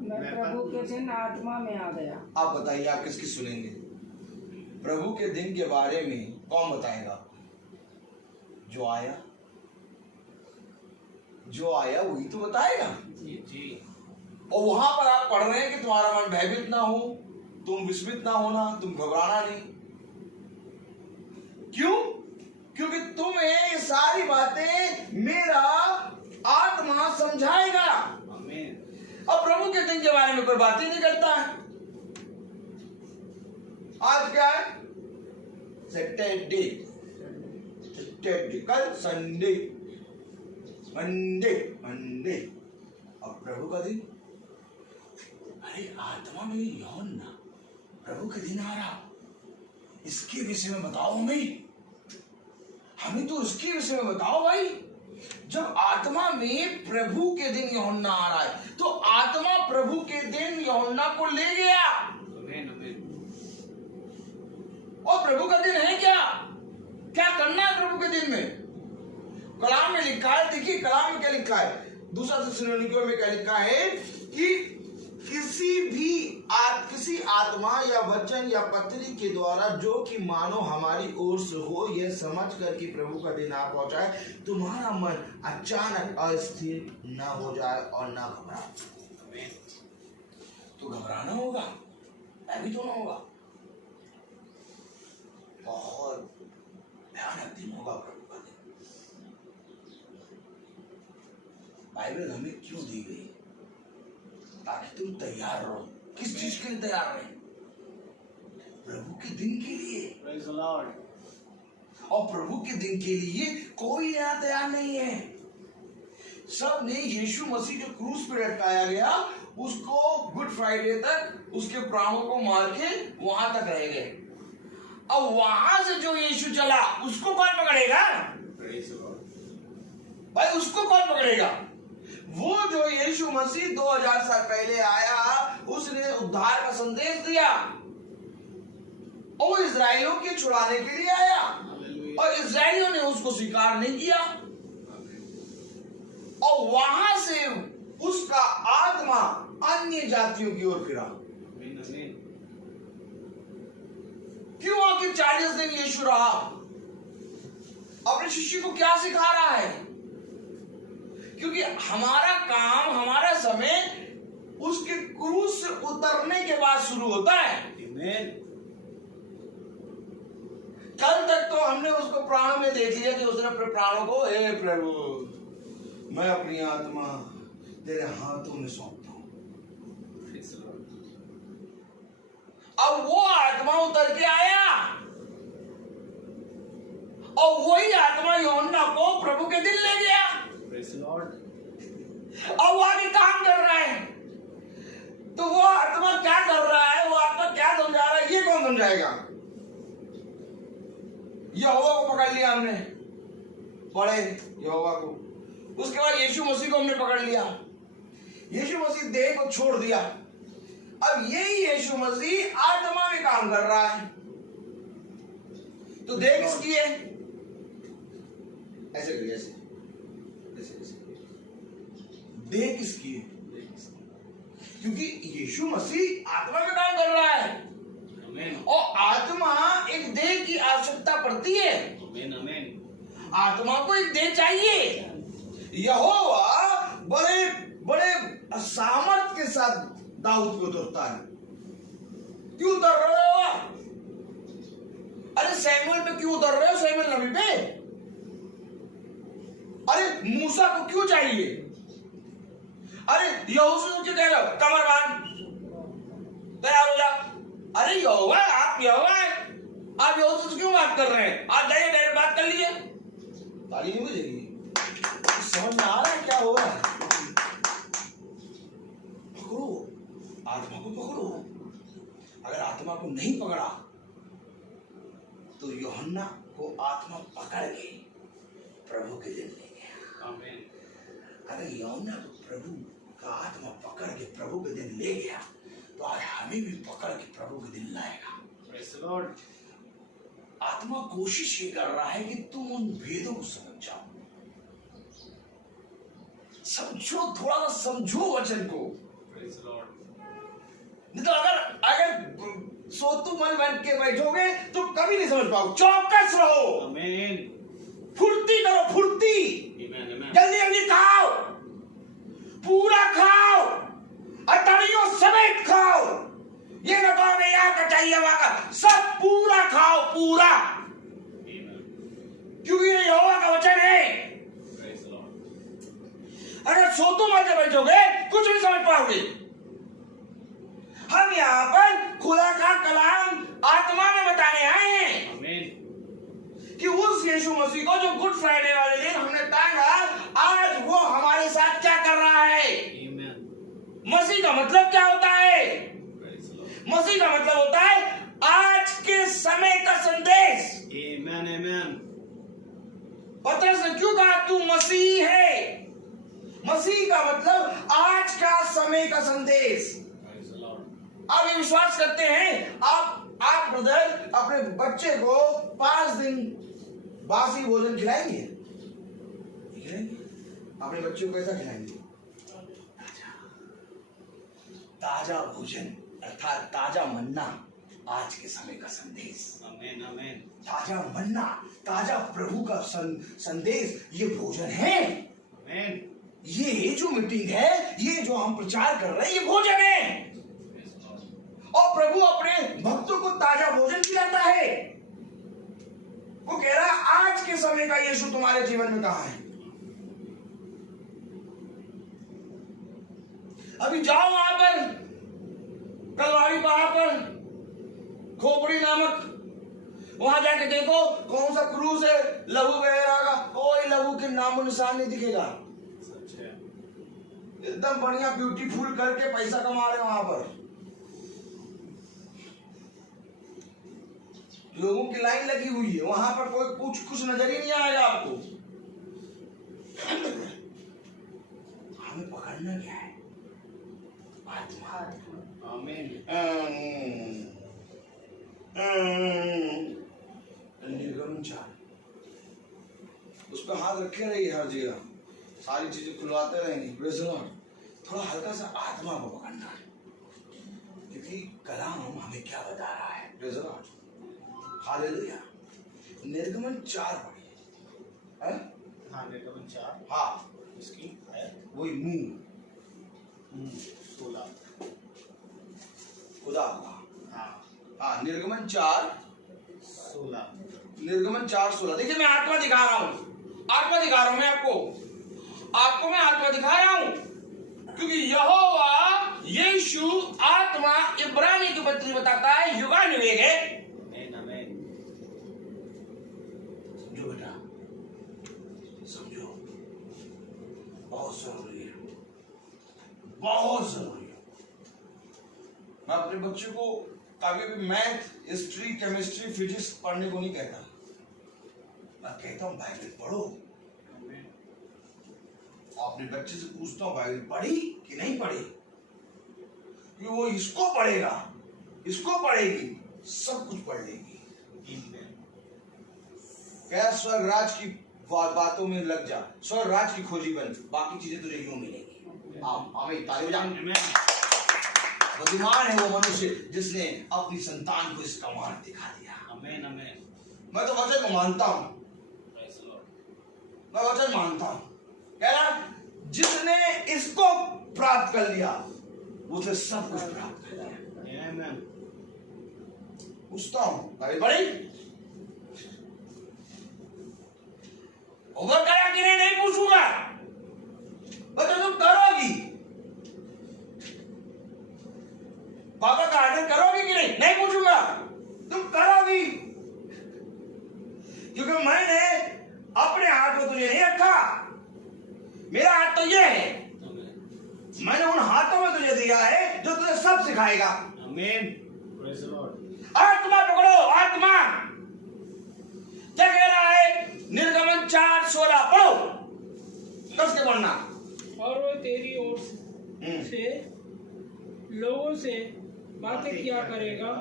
मैं प्रभु के दिन आत्मा में आ गया। आप बताइए आप किसकी सुनेंगे? प्रभु के दिन के बारे में कौन बताएगा? जो आया, जो आया वही तो बताएगा। जी। और वहां पर आप पढ़ रहे हैं कि तुम्हारा मन भयभीत ना हो, तुम विस्मित ना होना, तुम घबराना नहीं। क्यों? क्योंकि तुम्हें ये सारी बातें मेरा आत्मा समझाएगा। आमीन। अब प्रभु के दिन के बारे में कोई बात ही नहीं करता है। आज क्या है? सैटरडे, कल संडे, मंडे, अब प्रभु का दिन। अरे आत्मा में यूहन्ना प्रभु के दिन आ रहा, इसके विषय में बताओ हमें तो इसके विषय में बताओ भाई। जब आत्मा में प्रभु के दिन यूहन्ना आ रहा है, तो आत्मा प्रभु के दिन यूहन्ना को ले गया। आमीन आमीन। और प्रभु का दिन है क्या? क्या करना है प्रभु के दिन में? कलाम में लिखा है, देखिए कलाम में क्या लिखा है, 2 थिस्सलुनीकियों में क्या लिखा है कि किसी आत्मा या वचन या पत्री के द्वारा जो कि मानो हमारी ओर से हो, यह समझ कर कि प्रभु का दिन आ पहुंचा है, तुम्हारा मन अचानक अस्थिर न हो जाए और न घबराए। तो घबराना होगा, भयभीत होना होगा। बहुत भयानक दिन होगा प्रभु का दिन। बाइबल हमें क्यों दी गई? ताकि तुम तैयार रहो। किस चीज के लिए तैयार रहे? प्रभु के दिन के लिए। Praise the Lord. और प्रभु के दिन के लिए कोई यहाँ तैयार नहीं है। सब ने यीशु मसीह जो क्रूस पे लटकाया गया, उसको गुड फ्राइडे तक उसके प्राणों को मार के वहां तक रह गए। अब वहां से जो यीशु चला, उसको कौन पकड़ेगा? Praise the Lord. भाई उसको कौन पकड़ेगा? वो जो यीशु मसीह 2000 साल पहले आया, उसने उद्धार का संदेश दिया, और वो इजराइलियों के छुड़ाने के लिए आया, और इजराइलियों ने उसको स्वीकार नहीं किया, और वहां से उसका आत्मा अन्य जातियों की ओर फिरा। क्यों आखिर 40 दिन यीशु रहा? अपने शिष्य को क्या सिखा रहा है? क्योंकि हमारा काम, हमारा समय उसके क्रूस से उतरने के बाद शुरू होता है। आमीन। कल तक तो हमने उसको प्राणों में देख लिया कि उसने अपने प्राणों को, हे प्रभु मैं अपनी आत्मा तेरे हाथों में सौंपता हूं। अब वो आत्मा उतर के आया, और वही आत्मा यूहन्ना को प्रभु के दिन ले गया। Praise the Lord. अब वो आगे काम कर रहा है, तो वो आत्मा क्या कर रहा है, वो आत्मा क्या समझा रहा है, ये कौन समझाएगा? यहोवा को पकड़ लिया हमने, पढ़े यहोवा को। उसके बाद यीशु मसीह को हमने पकड़ लिया, यीशु मसीह देह को छोड़ दिया। अब यही यीशु मसीह आत्मा में काम कर रहा है। तो देह किसकी है? ऐसे करिए, ऐसे देह किसकी है? क्योंकि यीशु मसीह आत्मा में काम कर रहा है, और आत्मा एक देह की आवश्यकता पड़ती है। आत्मा को एक देह चाहिए। यहोवा बड़े बड़े सामर्थ के साथ दाऊद पे उतरता है। क्यों उतर रहे हो? अरे सैमुअल पे क्यों उतर रहे हो? सैमुअल नबी पे? अरे मूसा को क्यों चाहिए? अरे यहोशू क्यों कह रहे हो कमर बांध तैयार हो जा? अरे यहोवा, आप यहोवा है, आप यहोशू से क्यों बात कर रहे हैं? आप जाइए डायरेक्ट बात कर लीजिए। ताली नहीं बजेगी? समझ में आ रहा है क्या हो रहा है? पकड़ो, आत्मा को पकड़ो। अगर आत्मा को नहीं पकड़ा तो यूहन्ना को आत्मा पकड़ के प्रभु के दिन ले गया। आमीन। अगर यूहन्ना को प्रभु का आत्मा पकड़ के प्रभु के दिन ले गया तो आज हमें भी पकड़ के प्रभु के दिन लाएगा। Praise the Lord. आत्मा कोशिश ये कर रहा है कि तुम उन भेदों को समझ जाओ, समझो, थोड़ा सा समझो वचन को। Praise the Lord. नहीं तो अगर सोतू मन बन के बैठोगे तो कभी नहीं समझ पाओ। चौकस रहो, आमीन। फुर्ती करो, फुर्ती, आमीन, आमीन। जल्दी जल्दी खाओ, पूरा खाओ, अतड़ियों समेत खाओ। ये न कहो मैं यहाँ का चाहिए वहां का, सब पूरा खाओ, पूरा, क्योंकि ये यहोवा का वचन है। Praise the Lord. अगर सोतू मन से बैठोगे कुछ नहीं समझ पाओगे। हम यहाँ पर खुदा का कलाम आत्मा में बताने आए हैं आमीन। कि उस यीशु मसीह को जो गुड फ्राइडे वाले दिन हमने टांगा, आज वो हमारे साथ क्या कर रहा है। आमीन। मसीह का मतलब क्या होता है? Praise the Lord. मसीह का मतलब होता है आज के समय का संदेश। आमीन, आमीन। पतरस ने क्यों कहा तू मसीह है? मसीह का मतलब आज का समय का संदेश। Praise the Lord. आप ये विश्वास करते हैं? आप ब्रदर अपने बच्चे को 5 दिन बासी भोजन खिलाएंगे? खिलाएंगे? अपने बच्चे को कैसा खिलाएंगे? ताजा भोजन, अर्थात ताजा मन्ना, आज के समय का संदेश। आमीन, आमीन। ताजा मन्ना, ताजा प्रभु का संदेश, ये भोजन है। आमीन। ये जो मीटिंग है, ये जो हम प्रचार कर रहे हैं, ये भोजन है। और प्रभु अपने भक्तों को ताजा भोजन खिलाता है। वो कह रहा है आज के समय का यीशु तुम्हारे जीवन में कहां है? अभी जाओ वहां पर कलवारी पहाड़ पर खोपड़ी नामक, वहां जाके देखो कौन सा क्रूज है, लहू बह रहा, कोई लहू के नामो निशान नहीं दिखेगा। सच है। एकदम बढ़िया ब्यूटीफुल करके पैसा कमा रहे वहां पर। लोगों की लाइन लगी हुई है वहां पर, कोई कुछ नजर ही नहीं आएगा आपको। हमें पकड़ना क्या है? आत्मा। आमीन। निर्गमन 4 उस पर हाथ रखे रहिए हर जगह, सारी चीजें खुलवाते रहेंगे। Praise the Lord. थोड़ा हल्का सा आत्मा को पकड़ना है, क्योंकि कलाम हमें क्या बता रहा है। Praise the Lord. हालेलुया। निर्गमन 4 पढ़िए। हाँ, निर्गमन 4। हाँ, इसकी आयत वही मुंह 16। खुदा का। हाँ, हाँ, निर्गमन 16। 4:16। देखिए मैं आत्मा दिखा रहा हूं, आत्मा दिखा रहा हूं मैं आपको मैं आत्मा दिखा रहा हूं, क्योंकि यहोवा यीशु आत्मा इब्रानी की पत्री बताता है, युगानुवेग है। आमीन, आमीन। समझो बेटा, समझो, बहुत जरूरी है, बहुत जरूरी है। मैं अपने बच्चे को कभी भी मैथ, हिस्ट्री, केमिस्ट्री, फिजिक्स पढ़ने को नहीं कहता। मैं कहता हूँ बाइबल पढ़ो। अपने बच्चे से पूछता हूँ बाइबल पढ़ी कि नहीं पढ़ी, कि वो इसको पढ़ेगा, इसको पढ़ेगी, सब कुछ पढ़ लेगी। क्या स्वर्ग राज की बातों में लग जा, स्वर्ग राज की खोजी बन, बाकी चीजें तुझे यूं मिलेगी। आमीन। ताली बजा। बुद्धिमान है वो मनुष्य जिसने अपनी संतान को इसका मार्ग दिखा दिया। आमीन, आमीन। मैं तो वचन को मानता हूं, मैं वचन मानता हूं। कह रहा जिसने इसको प्राप्त कर लिया उसे सब कुछ प्राप्त कर दिया। Amen. पूछता हूं भाई बड़ी होगा करा कि नहीं पूछूंगा, बता तुम करोगी, पापा का आदर करोगी कि नहीं पूछूंगा, तुम करोगी, क्योंकि मैंने अपने हाथ में तुझे नहीं रखा, मेरा हाथ तो ये है, मैंने उन हाथों में तुझे दिया है जो तुझे सब सिखाएगा। Amen. Praise the Lord. आत्मा पकड़ो, आत्मा क्या कह रहा है? निर्गमन 4:16 पढ़ो, कस के पढ़ना। और वो तेरी ओर से लोगों से बातें किया करेगा,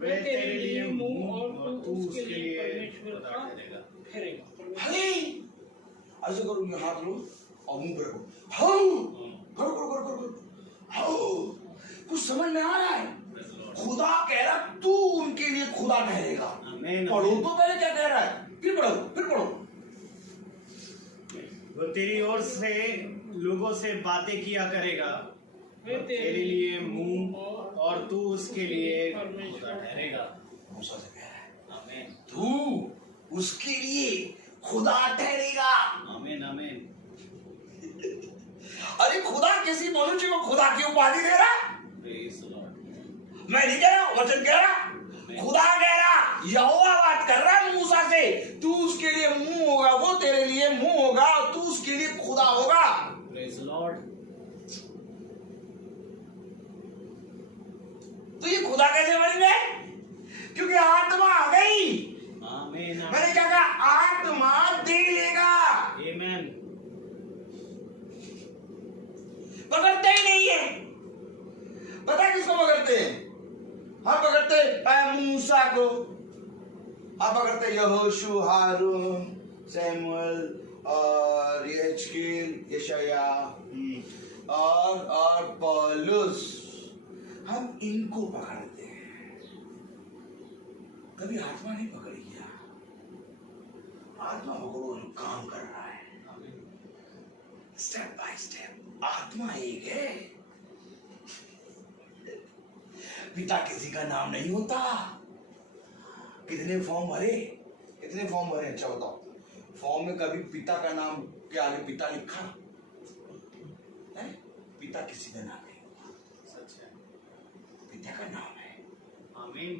वे तेरे लिए मुंह और तू उसके लिए परमेश्वर का ठहरेगा। हले ऐसे करूंगी, हाथ लो और मुंह पे रखो, करो करो करो करो करो। कुछ समझ में आ रहा है? खुदा कह रहा तू उनके लिए खुदा ठहरेगा। पढ़ो तो पहले क्या कह रहा है, फिर पढ़ो। वो तेरी ओर से लोगों से बातें किया करेगा, वे तेरे लिए मुंह और तू उसके लिए खुदा ठहरेगा। मूसा से कह रहा है आमीन, तू उसके लिए खुदा ठहरेगा। आमीन, आमीन। अरे खुदा किसी मनुष्य को खुदा की उपाधि दे रहा? Praise the Lord. मैं नहीं कह रहा, वचन कह रहा, खुदा कह रहा, यहोवा बात कर रहा है मूसा से, तू उसके लिए मुंह होगा, वो तेरे लिए मुंह होगा, और तू उसके लिए खुदा होगा। Praise the Lord. तो ये खुदा कैसे बन गए? क्योंकि आत्मा आ गई। आमीन, मैंने क्या कहा? आत्मा दे लेगा। आमीन। पकड़ते ही नहीं है। पता किसको पकड़ते हैं? हम पकड़ते मूसा को, हम पकड़ते यहोशू, हारून, सैमुअल और यहेजकेल, यशाया और पौलुस, हम इनको पकड़ते हैं। कभी आत्मा नहीं पकड़ी गया। आत्मा पकड़ो जो काम कर रहा है, स्टेप बाय स्टेप। आत्मा एक है, पिता किसी का नाम नहीं होता। कितने फॉर्म भरे? अच्छा बताओ, फॉर्म में कभी पिता का नाम के आगे पिता लिखा है? पिता किसी का नाम नहीं होता, सच है। पिता का नाम है। आमीन।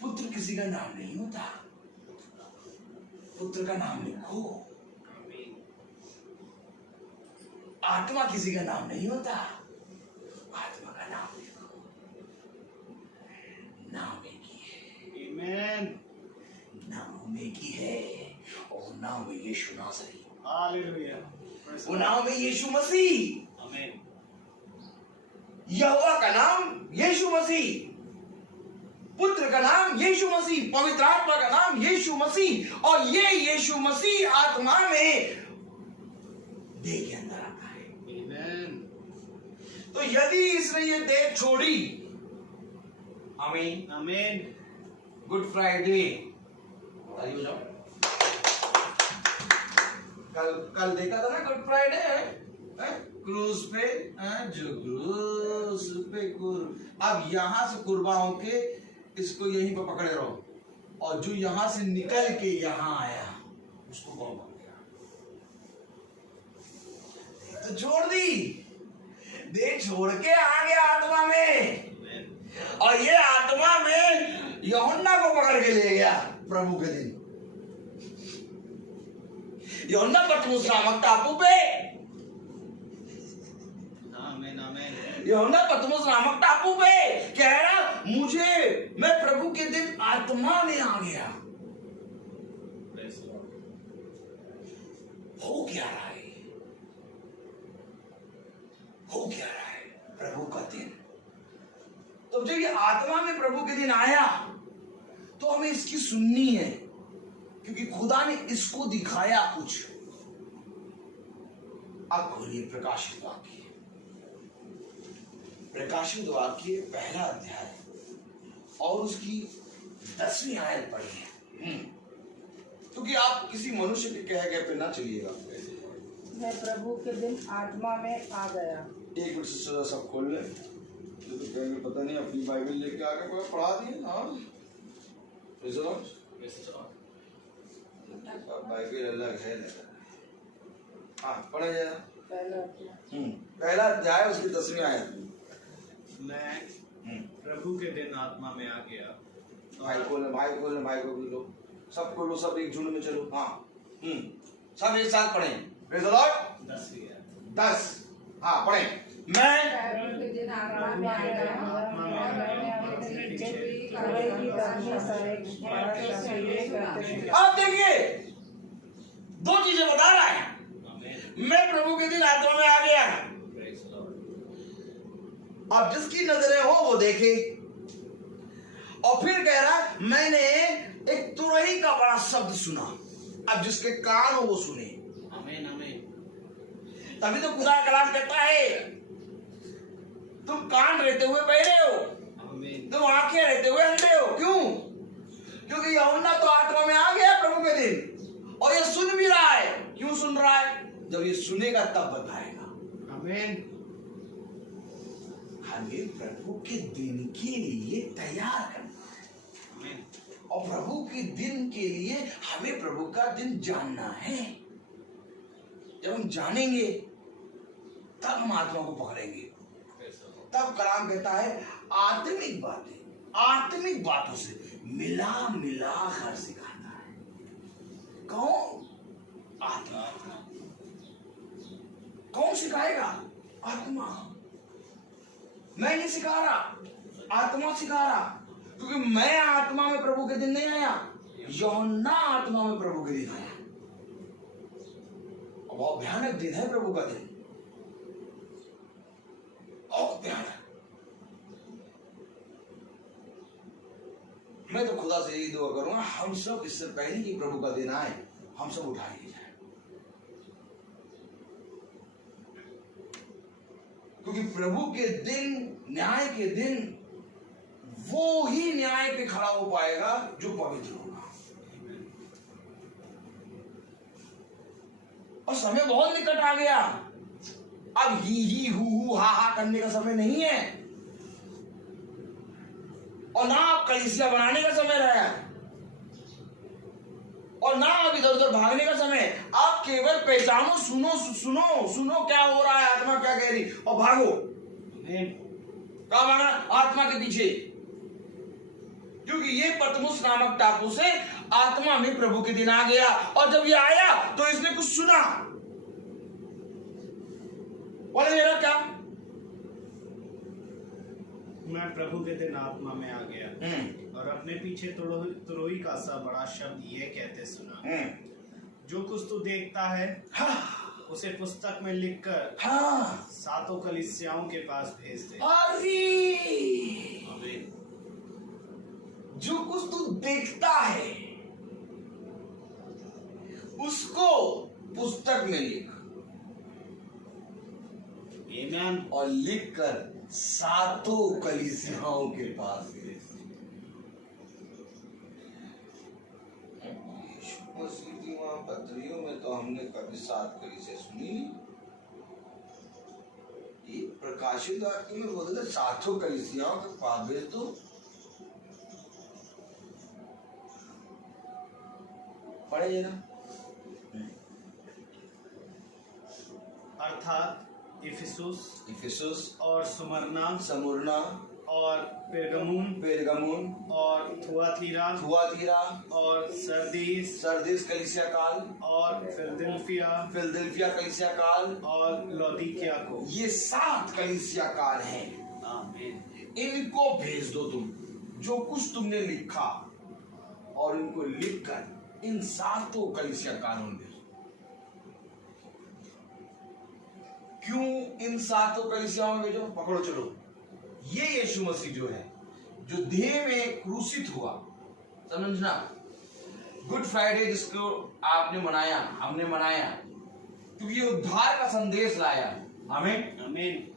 पुत्र किसी का नाम नहीं होता, पुत्र का नाम लिखो। आमीन। आत्मा किसी का नाम नहीं होता, आत्मा का नाम लिखो। नाम एक ही है, आमीन। नाम एक ही है, और नाम है यीशु नासरी। हालेलुया। वो नाम है यीशु मसीह। आमीन। यहोवा का नाम यीशु मसीह, पुत्र का नाम यीशु मसीह, पवित्र आत्मा का नाम यीशु मसीह, और ये यीशु मसीह आत्मा में देह के अंदर आता है। आमीन। तो यदि इसने ये देह छोड़ी, आमीन, आमीन। गुड फ्राइडे, कल देखा था ना गुड फ्राइडे है? क्रूज पे जो क्रूज पे अब यहां से कुर्बा होके इसको यहीं पर पकड़े रहो, और जो यहां से निकल के यहां आया उसको कौन पकड़ गया? तो छोड़ दी, देह छोड़ के आ गया आत्मा में, और ये आत्मा में यूहन्ना को पकड़ के ले गया प्रभु के दिन। यूहन्ना पतमुस नामक टापू पे, आमीन, आमीन। यूहन्ना पतमुस नामक टापू पे कह रहा मैं प्रभु के दिन आत्मा में आ गया। Praise the Lord. हो क्या रहा है? हो क्या रहा है? प्रभु का दिन। तो जब ये आत्मा में प्रभु के दिन आया तो हमें इसकी सुननी है, क्योंकि खुदा ने इसको दिखाया कुछ। अब खोलिए प्रकाशित वाक्य, प्रकाशित वाक्य पहला अध्याय और उसकी 10वीं आयत पढ़िए, क्योंकि आप किसी मनुष्य के कहे गए पे ना चलिएगा। मैं प्रभु के दिन आत्मा में आ गया। एक मिनट से सब खोल ले, तो कहेंगे पता नहीं अपनी बाइबल लेके आके कोई पढ़ा दिए। हाँ बाइबल अलग है। हाँ पढ़े जाए। पहला अध्याय उसकी 10वीं आयत। मैं प्रभु के दिन आत्मा में आ गया। भाई को बोलो, सब खोलो, सब एक झुंड में चलो। हाँ सब एक साथ पढ़े। Praise the Lord. 10 हाँ पढ़े। मैं प्रभु के दिन आत्मा में आ गया और मैंने अपने पीछे कुएं की दाहिनी साइड बड़ा शब्द कहते सुना। अब देखिए 2 चीजें बता रहा है। मैं प्रभु के दिन आत्मा में आ गया। अब जिसकी नजरें हो वो देखे। और फिर कह रहा है मैंने एक तुरही का बड़ा शब्द सुना। अब जिसके कान हो वो सुने। आमीन आमीन। तभी तो खुदा का कलाम कहता है तुम कान रहते हुए बहरे हो, तुम आंखें रहते हुए अंधे हो। क्यों? क्योंकि यूहन्ना तो आत्मा में आ गया प्रभु के दिन, और ये सुन भी रहा है। क्यों सुन रहा है? जब ये सुनेगा तब बताएगा। आमीन। हमें प्रभु के दिन के लिए तैयार करना है, और प्रभु के दिन के लिए हमें प्रभु का दिन जानना है। जब हम जानेंगे तब हम आत्मा को पकड़ेंगे। तब कलाम कहता है आत्मिक बातों से मिला कर सिखाता है। कौन? आत्मा। कौन सिखाएगा? आत्मा। मैं नहीं सिखा रहा, आत्मा सिखा रहा। क्योंकि मैं आत्मा में प्रभु के दिन नहीं आया, यूहन्ना आत्मा में प्रभु के दिन आया। बहुत भयानक दिन है प्रभु का दिन, बहुत भयानक। मैं तो खुदा से यही दुआ करूंगा हम सब इससे पहले कि प्रभु का दिन आए हम सब उठा लिए जाए। क्योंकि प्रभु के दिन, न्याय के दिन, वो ही न्याय पे खड़ा हो पाएगा जो पवित्र होगा। और समय बहुत निकट आ गया। अब ही हु हा करने का समय नहीं है, और ना आप कलीसिया बनाने का समय रहा है, और ना अब इधर उधर भागने का समय। आप केवल पहचानो, सुनो क्या हो रहा है, आत्मा क्या कह रही, और भागो। क्या माना? आत्मा के पीछे। क्योंकि ये पतमुस नामक टापू से आत्मा में प्रभु के दिन आ गया, और जब ये आया तो इसने कुछ सुना। बोले मेरा क्या? मैं प्रभु के दिन आत्मा में आ गया और अपने पीछे तुरही का सा बड़ा शब्द ये कहते सुना, जो कुछ तू देखता है उसे पुस्तक में लिखकर 7 कलीसियाओं के पास भेज दे। अरे जो कुछ तू देखता है उसको पुस्तक में लिख, और लिखकर 7 कलीसियाओं के पास भेज। पत्रियों में तो हमने कभी 7 कलीसिया सुनी नहीं। ये प्रकाशित वाक्य में बोलते 7 कलीसियाओं के पास भेज दो। पढ़े ना। अर्थात इफिसुस और स्मुरना और पेरगमुन और थुआतीरा और सरदीस कलीसिया काल और फिलदेल्फिया कलीसिया काल और लौदीकिया को। ये 7 कलीसिया काल हैं। इनको भेज दो तुम, जो कुछ तुमने लिखा, और इनको लिखकर इन 7 कलीसिया कालों में। क्यों इन 7 कलीसियाओं में भेजो? पकड़ो चलो। ये यीशु मसीह जो है, जो देह में क्रूसित हुआ, समझना, गुड फ्राइडे जिसको आपने मनाया, हमने मनाया, क्योंकि ये उद्धार का संदेश लाया। आमीन आमीन।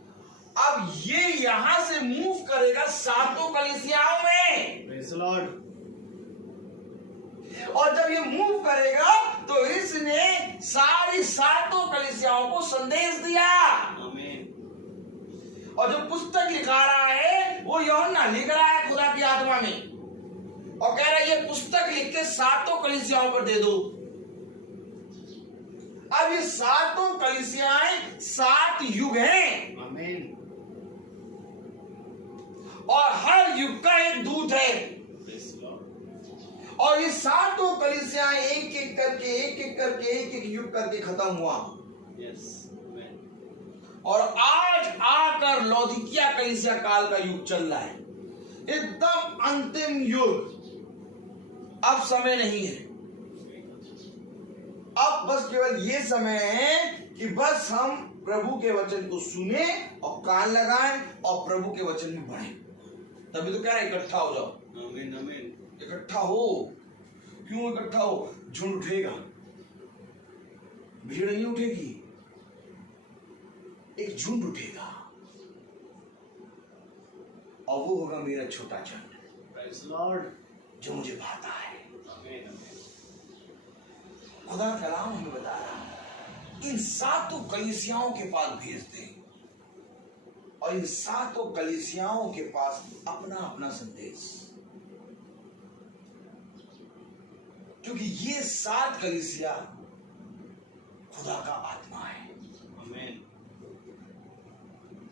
अब ये यहां से मूव करेगा 7 कलीसियाओं में। Praise the Lord. और जब ये मूव करेगा तो इसने सारी 7 कलीसियाओं कलीसियाओं को संदेश दिया। और जो पुस्तक लिखा रहा है वो यूहन्ना लिख रहा है खुदा की आत्मा में, और कह रहा है ये पुस्तक लिख के 7 कलीसियाओं पर दे दो। अब ये 7 कलीसियाएं 7 युग हैं, और हर युग का एक दूत है, और ये 7 कलीसियाएं एक एक करके युग करके खत्म हुआ। और आज आकर लौदीकिया कलीसिया काल का युग चल रहा है, एकदम अंतिम युग। अब समय नहीं है, अब बस केवल ये समय है कि बस हम प्रभु के वचन को सुने और कान लगाएं और प्रभु के वचन में बढ़ें। तभी तो कह रहे इकट्ठा हो जाओ। इकट्ठा हो। क्यों इकट्ठा हो? झुंड उठेगा, भीड़ नहीं उठेगी, एक झुंड उठेगा, और वो होगा मेरा छोटा झुंड जो मुझे भाता है। खुदा कलाम हमें बता रहा है इन 7 कलीसियाओं के पास भेज दे, और इन 7 कलीसियाओं के पास अपना अपना संदेश, क्योंकि ये 7 कलीसिया खुदा का आत्मा है।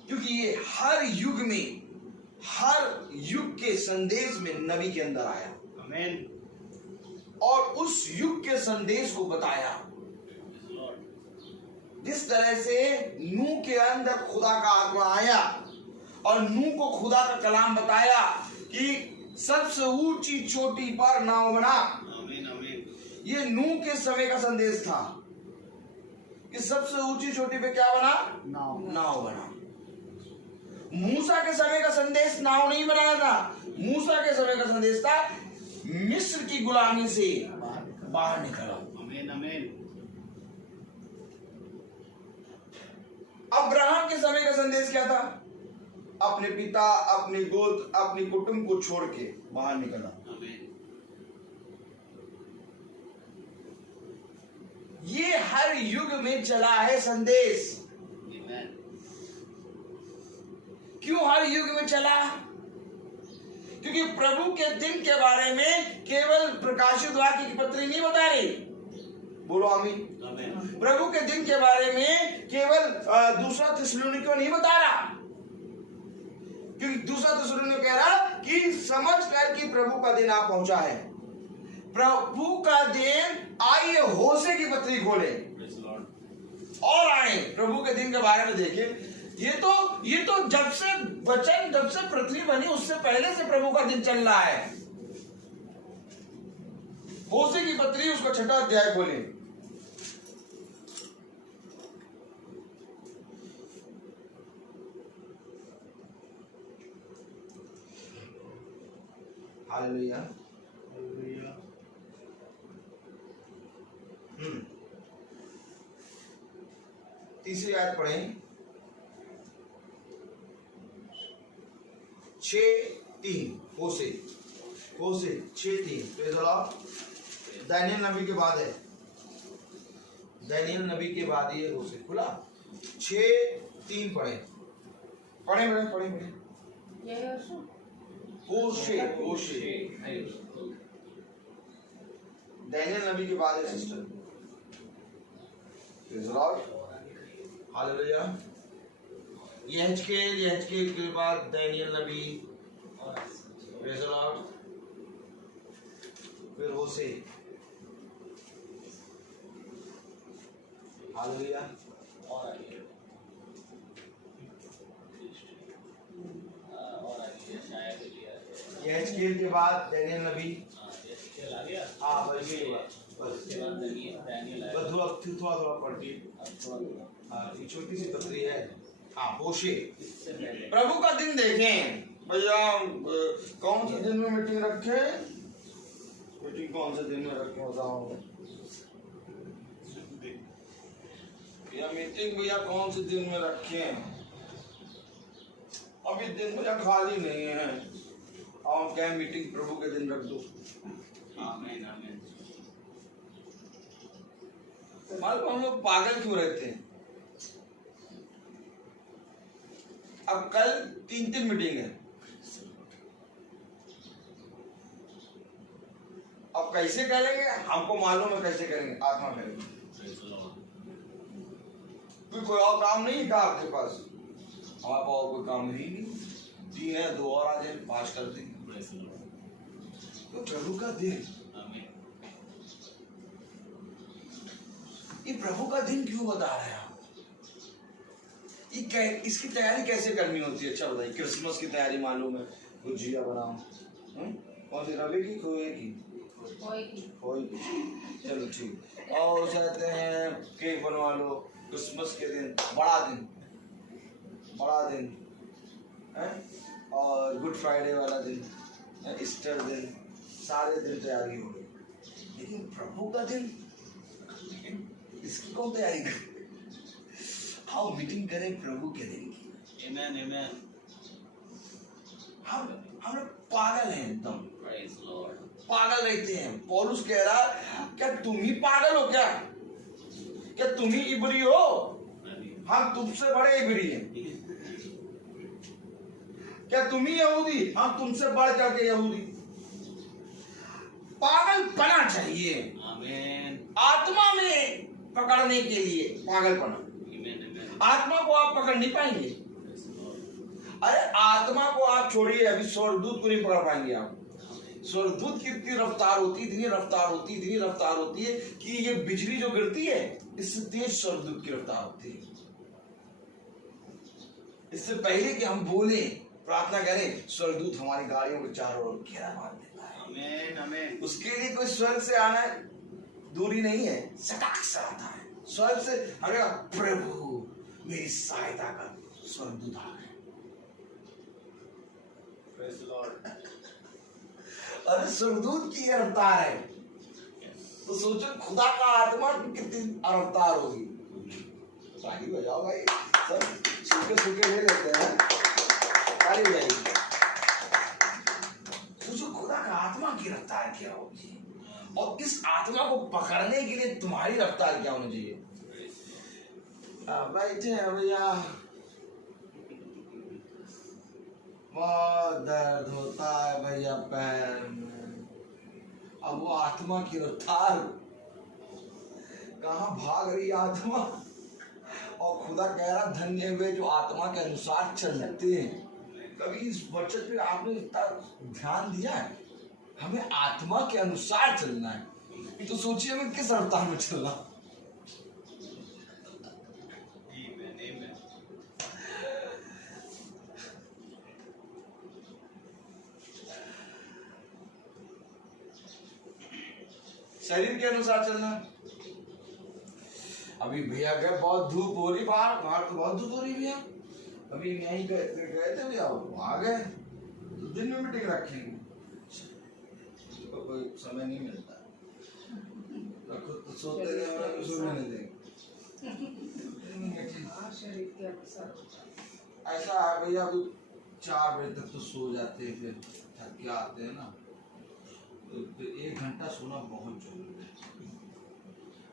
क्योंकि ये हर युग में, हर युग के संदेश में नबी के अंदर आया, और उस युग के संदेश को बताया। जिस तरह से नूह के अंदर खुदा का आत्मा आया और नूह को खुदा का कलाम बताया कि सबसे ऊंची चोटी पर नाव बना, ये नूह के समय का संदेश था कि सबसे ऊंची चोटी पे क्या बना? नाव बना। मूसा के समय का संदेश नाव नहीं बनाया था, मूसा के समय का संदेश था मिस्र की गुलामी से बाहर निकलो। अब्राहम के समय का संदेश क्या था? अपने पिता, अपने गोत्र, अपने कुटुंब को छोड़ के बाहर निकला। ये हर युग में चला है संदेश। क्यों हर युग में चला? क्योंकि प्रभु के दिन के बारे में केवल प्रकाशित वाक्य की पत्री नहीं बता रही, बोलो आमीन। प्रभु के दिन के बारे में केवल 2 थिस्सलुनीकियों नहीं बता रहा, क्योंकि 2 थिस्सलुनीकियों कह रहा कि समझ कर कि प्रभु का दिन आ पहुंचा है। प्रभु का दिन आइए होशे की पत्री खोले और आए प्रभु के दिन के बारे में देखें। ये तो जब से पृथ्वी बनी उससे पहले से प्रभु का दिन चल रहा है। होशे की पत्री उसका 6वां अध्याय खोले। हालेलुया। तीसरी आयत पढ़ें, 6:3 होशे 6:3। दानियल नबी के बाद है, दानियल नबी के बाद ये होशे खुला। 6:3 पढ़े। होशे दानियल नबी के बाद है सिस्टर। हालेलुया। यहेजकेल के बाद दानियल नबी, फिर होशे। हालेलुया। यहेजकेल के बाद दानियल नबी। हाँ थोड़ा पढ़ती, छोटी सी पत्री है। हाँ होशे। प्रभु का दिन देखें भैया, कौन से दिन में मीटिंग रखे? मीटिंग कौन से दिन में रखे बताओ भैया, मीटिंग भैया कौन से दिन में रखे? अभी दिन भैया खाली नहीं है, और क्या मीटिंग प्रभु के दिन रख दो। आमीन आमीन। मालूम हम लोग पागल क्यों रहते हैं? अब कल 3 मीटिंग है। अब कैसे करेंगे हमको मालूम है, कैसे करेंगे, आत्मा करेंगे। कोई और काम नहीं था आपके पास, हमारे पास कोई काम नहीं, 3 है, 2 और आ जाए, 5 कर देंगे। तो प्रभु का दिन, ये प्रभु का दिन क्यों बता रहे हैं आप? इसकी तैयारी कैसे करनी होती है? अच्छा बताइए। क्रिसमस की तैयारी मालूम है, गुजिया बनाओ, कौन सी, रवे की, खोए की? खोए की। चलो ठीक। और चाहते हैं केक बनवा लो क्रिसमस के दिन, बड़ा दिन है, और गुड फ्राइडे वाला दिन, ईस्टर दिन, सारे दिन तैयारी हो गई। लेकिन प्रभु का दिन, इसकी कौन तैयारी करे? आओ मीटिंग करें प्रभु के दिन की। आमेन आमेन। हम लोग पागल हैं, एकदम पागल रहते हैं। पौलुस कह रहा, क्या तुम ही पागल हो क्या? क्या तुम ही इब्री हो? हम तुमसे बड़े इब्री हैं। क्या तुम ही यहूदी? हम तुमसे बढ़ करके यहूदी। पागलपना चाहिए आत्मा में पकड़ने के लिए, पागलपना। आत्मा को आप पकड़ नहीं पाएंगे। अरे आत्मा को आप छोड़िए, अभी स्वर्गदूत को नहीं पकड़ पाएंगे आप। स्वर्गदूत की इतनी रफ्तार होती, इतनी रफ्तार होती है कि ये बिजली जो गिरती है, इससे तेज स्वर्गदूत की रफ्तार होती है। इससे पहले कि हम बोले, प्रार्थना करें, स्वर्गदूत हमारी गाड़ियों के चारों ओर घेरा बांध देता है। आमेन आमेन। उसके लिए कोई स्वर्ग से आना दूरी नहीं है, सटाक से आता है स्वर्ग से। हमें प्रभु मेरी सहायता कर, स्वर्गदूत आ गए। Praise the Lord. अरे स्वर्गदूत की रफ्तार है, तो सोचो खुदा का आत्मा कितनी रफ्तार होगी। ताली बजाओ भाई, सब सूखे ले लेते हैं, ताली बजाइए। सोचो खुदा का आत्मा की रफ्तार क्या होगी, और इस आत्मा को पकड़ने के लिए तुम्हारी रफ्तार क्या होनी चाहिए। बैठे हैं भैया, बहुत दर्द होता है भैया पैर में। अब वो आत्मा की रफ्तार कहाँ भाग रही आत्मा, और खुदा कह रहा धन्य हुए जो आत्मा के अनुसार चलते हैं। कभी इस वचन पे आपने इतना ध्यान दिया है? हमें आत्मा के अनुसार चलना है, तो सोचिए हमें किस रफ्तार में चलना। शरीर के अनुसार चलना। अभी भैया गए, बहुत धूप हो रही बाहर तो बहुत धूप हो रही भैया। अभी यहीं गए थे भैया, आ गए, दिन में मीटिंग रखेंगे, तो कोई समय नहीं मिलता, खुद तो सोते रहे, सोने नहीं देंगे। ऐसा है भैया, अभी 4 बजे तक तो सो जाते हैं, फिर थक के आते हैं ना, तो 1 घंटा सोना बहुत जरूरी है।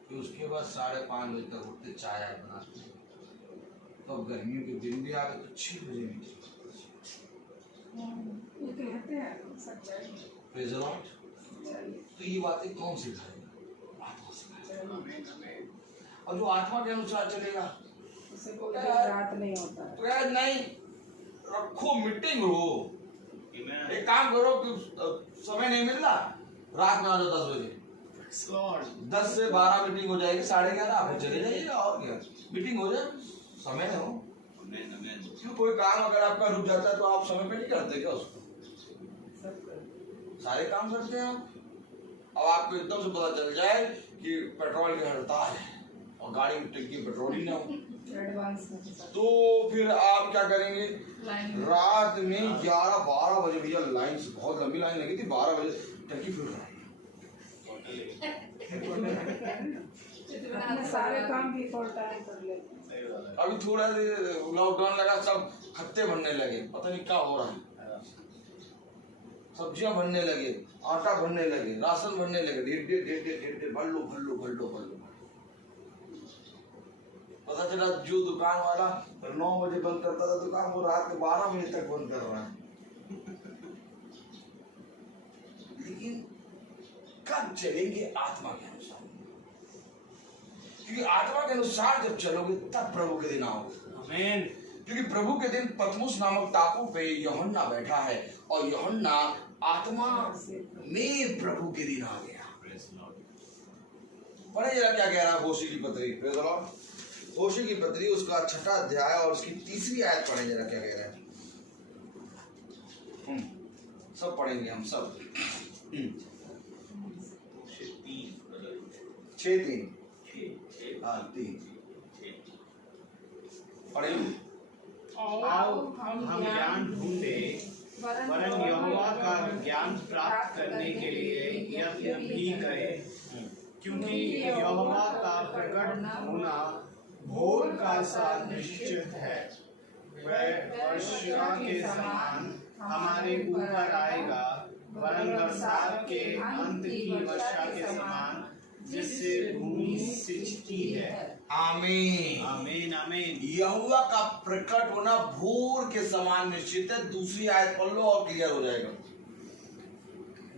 फिर उसके बाद 5:30 बजे तक उठते, चाय बनाते हैं। तो अब गर्मियों के दिन भी आ गए, तो 6 बजे मीटिंग। तो ये बातें कौन सिखाएगा? आत्मा सिखाएगा। और जो आत्मा के अनुसार चलेगा रात नहीं होता है। तो यार नहीं रखो, मीटिंग हो। एक काम करो कि समय नहीं मिल रहा, रात में आ जाओ 10 बजे, 10 से 12 मीटिंग हो जाएगी, 11:30 आप चले जाइएगा, और क्या मीटिंग हो जाए, समय हो। क्यों कोई काम अगर आपका रुक जाता है तो आप समय पे नहीं करते क्या उसको? सारे काम करते हैं आप। अब आपको एकदम से पता चल जाए कि पेट्रोल की हड़ताल है और गाड़ी में टंकी पेट्रोल ही ना हो, तो फिर आप क्या करेंगे? रात में 11-12 बजे, भैया लाइन से बहुत लंबी लाइन लगी थी, 12 बजे टंकी फिर रही। सारे काम बिफोर टाइम कर लेते हैं। अभी थोड़ा लॉकडाउन लगा, सब खत्ते भरने लगे, पता नहीं क्या हो रहा है, सब्जियां भरने लगे, आटा भरने लगे, राशन भरने लगे, ढेर भर लो। पता पता चला जो दुकान वाला 9 बजे बंद करता था दुकान, वो रात के 12 बजे तक बंद कर रहा है। लेकिन कब चलेंगे? आत्मा के अनुसार, क्योंकि आत्मा के अनुसार जब चलोगे तब प्रभु के दिन आओगे। आमीन। क्योंकि प्रभु के दिन पतमुस नामक टापू पे यूहन्ना बैठा है और यूहन्ना आत्मा में प्रभु के दिन आ गया। पढ़े जरा क्या कह रहा है होशी की पत्री। Praise the Lord. होशी की पत्री उसका 6वां अध्याय और उसकी 3री आयत पढ़े जरा क्या कह रहा है। सब पढ़ेंगे हम सब। 6:3 पढ़े। आओ हम ज्ञान ढूंढे, वरन यहोवा का ज्ञान प्राप्त करने के लिए यत्न भी करें, क्योंकि यहोवा का प्रकट होना भोर का सा निश्चित है। वह वर्षा के समान हमारे ऊपर आएगा, वरन बरसात के अंत की वर्षा के समान, जिससे भूमि सिंचती है। आमीन आमीन आमीन। यहोवा का प्रकट होना भोर के समान निश्चित है। दूसरी आयत पढ़ लो और क्लियर हो जाएगा।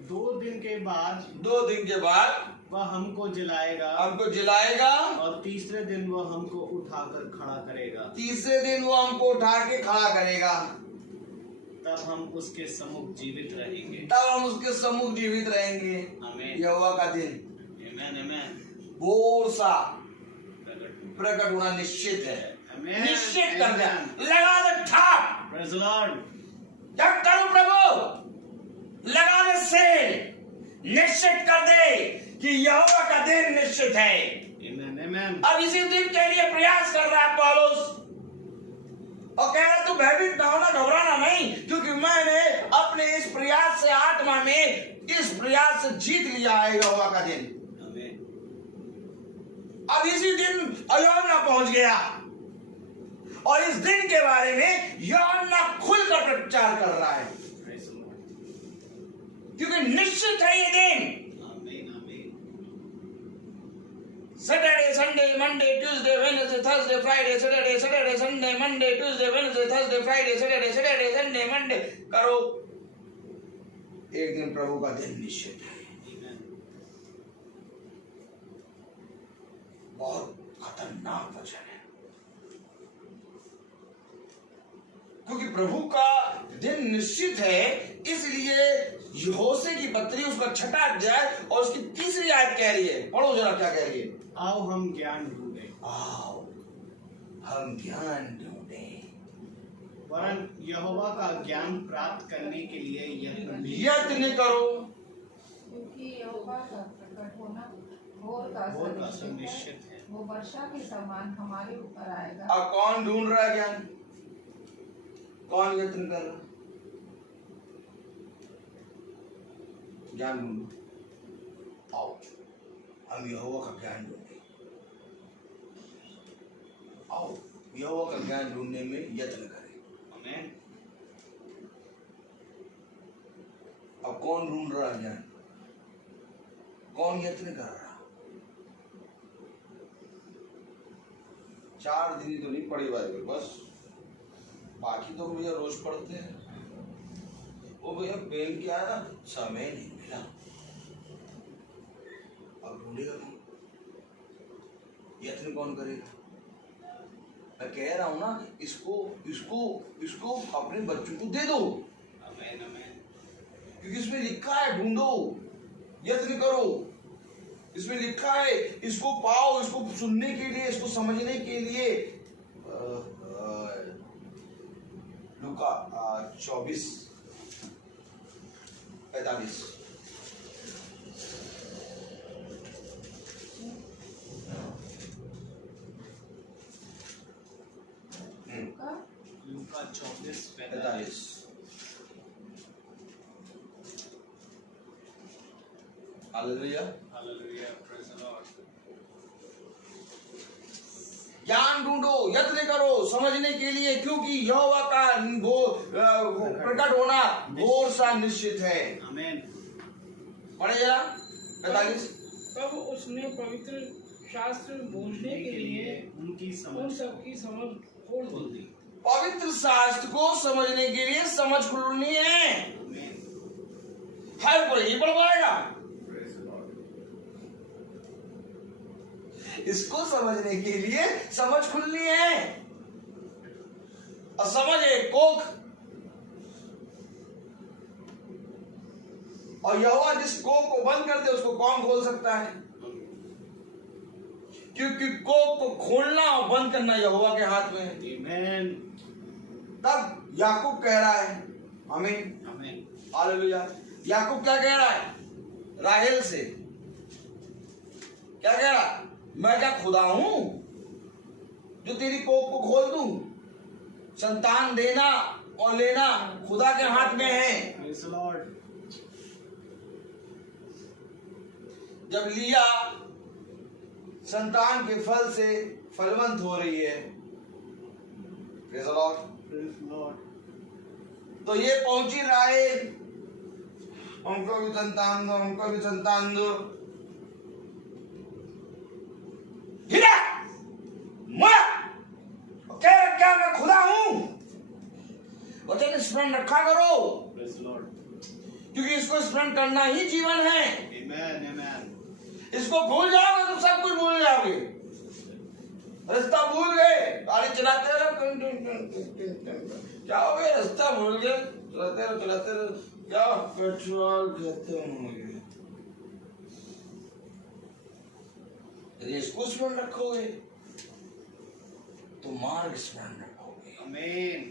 2 दिन के बाद 2 दिन के बाद वह हमको जलाएगा, हमको जलाएगा, और तीसरे दिन वह हमको उठाकर खड़ा करेगा। तीसरे दिन वो हमको उठा के खड़ा करेगा, तब हम उसके सम्मुख जीवित रहेंगे। तब हम उसके सम्मुख जीवित रहेंगे। आमीन। यहोवा का दिन आमीन आमीन। भोर सा प्रकट होना निश्चित है। आमीन। निश्चित कर दिया, लगा दे ठाप। Praise the Lord. क्या करूं प्रभु? लगा दे सेल, निश्चित कर दे कि यहोवा का दिन निश्चित है। आमीन आमीन। अब इसी दिन के लिए प्रयास कर रहा है पौलुस और कह रहा तू भयभीत ना होना, घबराना नहीं, क्योंकि मैंने अपने इस प्रयास से आत्मा में इस प्रयास से जीत लिया है यहोवा का दिन। आमीन। अब इसी दिन यूहन्ना पहुंच गया और इस दिन के बारे में यूहन्ना खुलकर प्रचार कर रहा है, प्रेज़ द लॉर्ड। क्योंकि निश्चित है ये दिन। आमीन आमीन। Saturday, Sunday, Monday, Tuesday, Wednesday, Thursday, Friday, Saturday, Saturday, Sunday, Monday, Tuesday, Wednesday, Thursday, Friday, Saturday, Saturday, Sunday, Monday करो। एक दिन प्रभु का दिन निश्चित है। बहुत खतरनाक वचन है, क्योंकि प्रभु का दिन निश्चित है। इसलिए होशे की पत्री उसका 6वां अध्याय और उसकी 3री आयत कह रही है। पढ़ो जरा क्या कह रही है। आओ हम ज्ञान ढूंढे, आओ हम ज्ञान ढूंढे, वरन यहोवा का ज्ञान प्राप्त करने के लिए यत्न करो, क्योंकि यहोवा का प्रकट होना भोर का सा निश्चित है। वो वर्षा के समान हमारे ऊपर आएगा। अब कौन ढूंढ रहा है ज्ञान? कौन यत्न कर रहा? ज्ञान ढूंढो। आओ हम यहोवा का ज्ञान ढूंढे। आओ यहोवा का ज्ञान ढूंढने में यत्न करें। आमीन। अब कौन ढूंढ रहा है ज्ञान? कौन यत्न कर रहा? 4 दिन ही तो नहीं पढ़ी बाइबल, बस बाकी तो भैया रोज पढ़ते हैं। वो भैया पेन क्या है ना, समय नहीं मिला। अब ढूंढेगा कौन? यत्न कौन करेगा? मैं कह रहा हूं ना, इसको इसको इसको अपने बच्चों को दे दो। आमीन आमीन। क्योंकि इसमें लिखा है ढूंढो, यत्न करो। इसमें लिखा है इसको पाओ, इसको सुनने के लिए, इसको समझने के लिए। लूका 24:45। लूका 24:45। Hallelujah. Hallelujah. Praise the Lord. ज्ञान ढूंढो, यत्न करो समझने के लिए, क्योंकि यहोवा का प्रकट होना भोर सा निश्चित है। आमीन। पढ़े जरा 45। तब उसने पवित्र शास्त्र बूझने के लिए उनकी उन सबकी समझ खोल दी। पवित्र शास्त्र को समझने के लिए समझ खुलनी है। हर कोई नहीं पढ़ पाएगा। इसको समझने के लिए समझ खुलनी है। और समझ एक कोख, और यहोवा जिस कोख को बंद कर दे उसको कौन खोल सकता है? क्योंकि कोख को खोलना और बंद करना यहोवा के हाथ में है। आमीन। तब याकूब कह रहा है, आमीन आमीन, हालेलुया। याकूब क्या कह रहा है राहेल से? क्या कह रहा? मैं क्या खुदा हूं जो तेरी कोख को खोल दूं? संतान देना और लेना खुदा के हाथ में है। Praise the Lord. जब लिया संतान के फल से फलवंत हो रही है, praise the Lord, praise the Lord. तो ये पहुंची राहेल, हमको भी संतान दो, हमको भी संतान दो। हिला मैं क्या मैं खुदा हूं? वचन स्मरण रखा करो, प्रेज़ द लॉर्ड। क्योंकि इसको स्मरण करना ही जीवन है। आमीन, आमीन। इसको भूल जाओगे तो सब कुछ भूल जाओगे। रास्ता भूल गए, गाड़ी चलाते रहो, क्या हो गया? रास्ता भूल गए, चलाते रहो, क्या पेट्रोल खत्म हो गया। यदि इसको स्मरण रखोगे तो मार्ग स्मरण रखोगे। आमीन।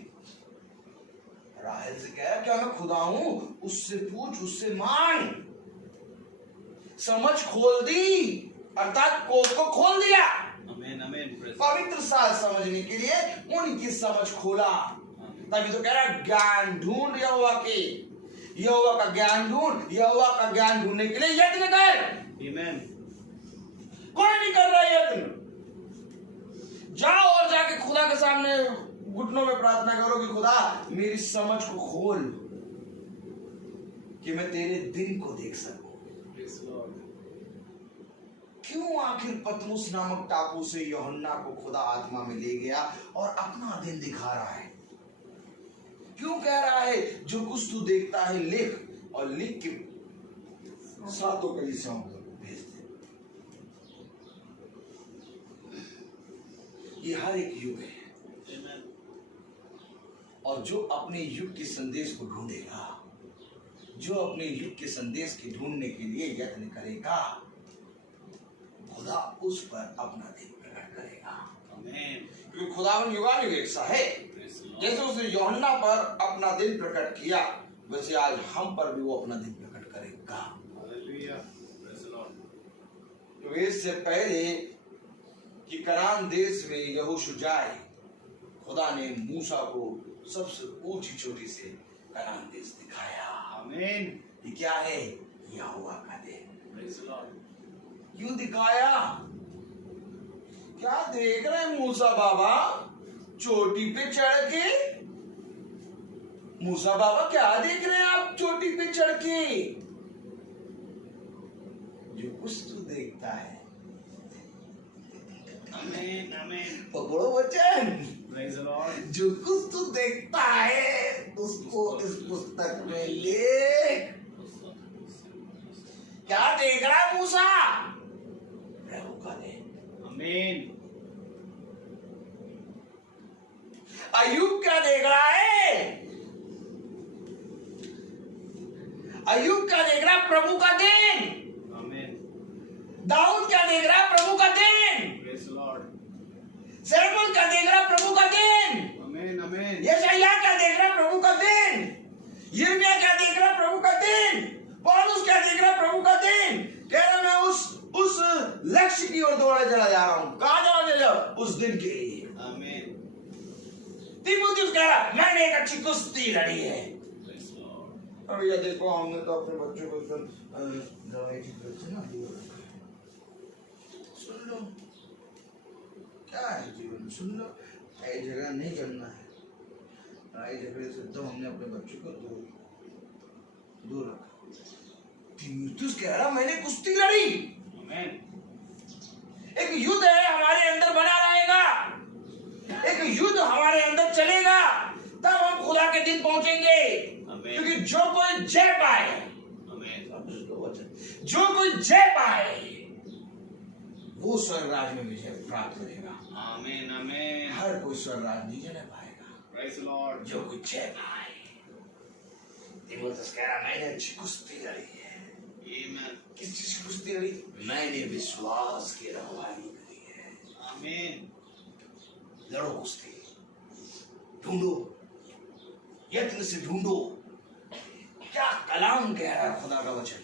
राहेल से कहा क्या मैं खुदा हूं? उससे पूछ, उससे मांग। समझ खोल दी, अर्थात कोख को खोल दिया। आमीन, आमीन। पवित्र शास्त्र समझने के लिए उनकी समझ खोला। तभी तो कह रहा है ज्ञान ढूंढ यहोवा के, यहोवा का ज्ञान ढूंढ। यहोवा का ज्ञान ढूंढने के लिए यत्न कर। आमीन। कोई नहीं कर रहा यत्न। जाओ और जाके खुदा के सामने घुटनों में प्रार्थना करो कि खुदा मेरी समझ को खोल कि मैं तेरे दिन को देख सकूं। क्यों आखिर पतमुस नामक टापू से यूहन्ना को खुदा आत्मा में ले गया और अपना दिन दिखा रहा है? क्यों कह रहा है जो कुछ तू देखता है लिख, और लिख के सातों कलीसियाओं को भेज दे। ये हर एक युग है, और जो अपने युग के संदेश को ढूंढेगा, जो अपने युग के संदेश के ढूंढने के लिए यत्न करेगा, खुदा उस पर अपना दिन प्रकट करेगा। आमीन। क्योंकि खुदावन युगानुयुग एक सा है। जैसे उसने यूहन्ना पर अपना दिन प्रकट किया, वैसे आज हम पर भी वो अपना दिन प्रकट करेगा। हालेलुया। Praise the Lord. तो इससे पहले कि कनान देश में यहोशू जाए, खुदा ने मूसा को सबसे ऊंची चोटी से कनान देश दिखाया। आमीन। ये क्या है? यहोवा का दिन। Praise the Lord. क्यों दिखाया? क्या देख रहे हैं मूसा बाबा चोटी पे चढ़ के? मूसा बाबा क्या देख रहे हैं आप चोटी पे चढ़ के? जो कुछ तू देखता है, आमीन, आमीन। पकड़ो वचन, प्रेज़ द लॉर्ड। जो कुछ तू देखता है उसको इस पुस्तक में लिख। क्या देख रहा है मूसा? प्रभु का दिन। आमीन। अय्यूब क्या देख रहा है? अय्यूब क्या देख रहा है? प्रभु का दिन। आमीन। दाऊद क्या देख रहा है? प्रभु का दिन। Praise the Lord. सैमुअल क्या देख रहा है? प्रभु का दिन। आमीन, आमीन। यशायाह क्या देख रहा है? प्रभु का दिन। यिर्मयाह क्या देख रहा है? प्रभु का दिन। पौलुस क्या देख रहा है? प्रभु का दिन। कह रहा मैं उस लक्ष्य की ओर दौड़े चला जा रहा हूं। कहां जाओगे? जब उस दिन के लिए। आमीन। तीमुथियुस कह रहा मैंने एक अच्छी कुश्ती लड़ी है। Praise the Lord. अब ये देखो हमने तो अपने बच्चों को दवाई की तरफ से ना दूर रखा है। सुन लो क्या है जीवन, सुन लो। लड़ाई झगड़ा नहीं करना है। लड़ाई झगड़े से तो हमने अपने बच्चों को दूर रखा। तीमुथियुस कह रहा मैंने कुश्ती लड़ी। आमीन। एक युद्ध है हमारे अंदर बना रहेगा। युद्ध हमारे अंदर चलेगा तब हम खुदा के दिन पहुंचेंगे। क्योंकि जो कोई जय पाए, जो कोई जय पाए वो स्वर्ग राज में विजय प्राप्त करेगा। आमीन आमीन। हर कोई स्वर्ग राज विजय नहीं पाएगा। Praise the Lord. जो कोई जय पाए। तीमुथियुस कह रहा मैंने अच्छी कुश्ती लड़ी है। आमीन। किस चीज की कुश्ती लड़ी? मैंने विश्वास की रखवाली करी है। आमीन। लड़ो कुश्ती, ढूंढो, यत्न से ढूंढो क्या कलाम कह रहा है खुदा का वचन।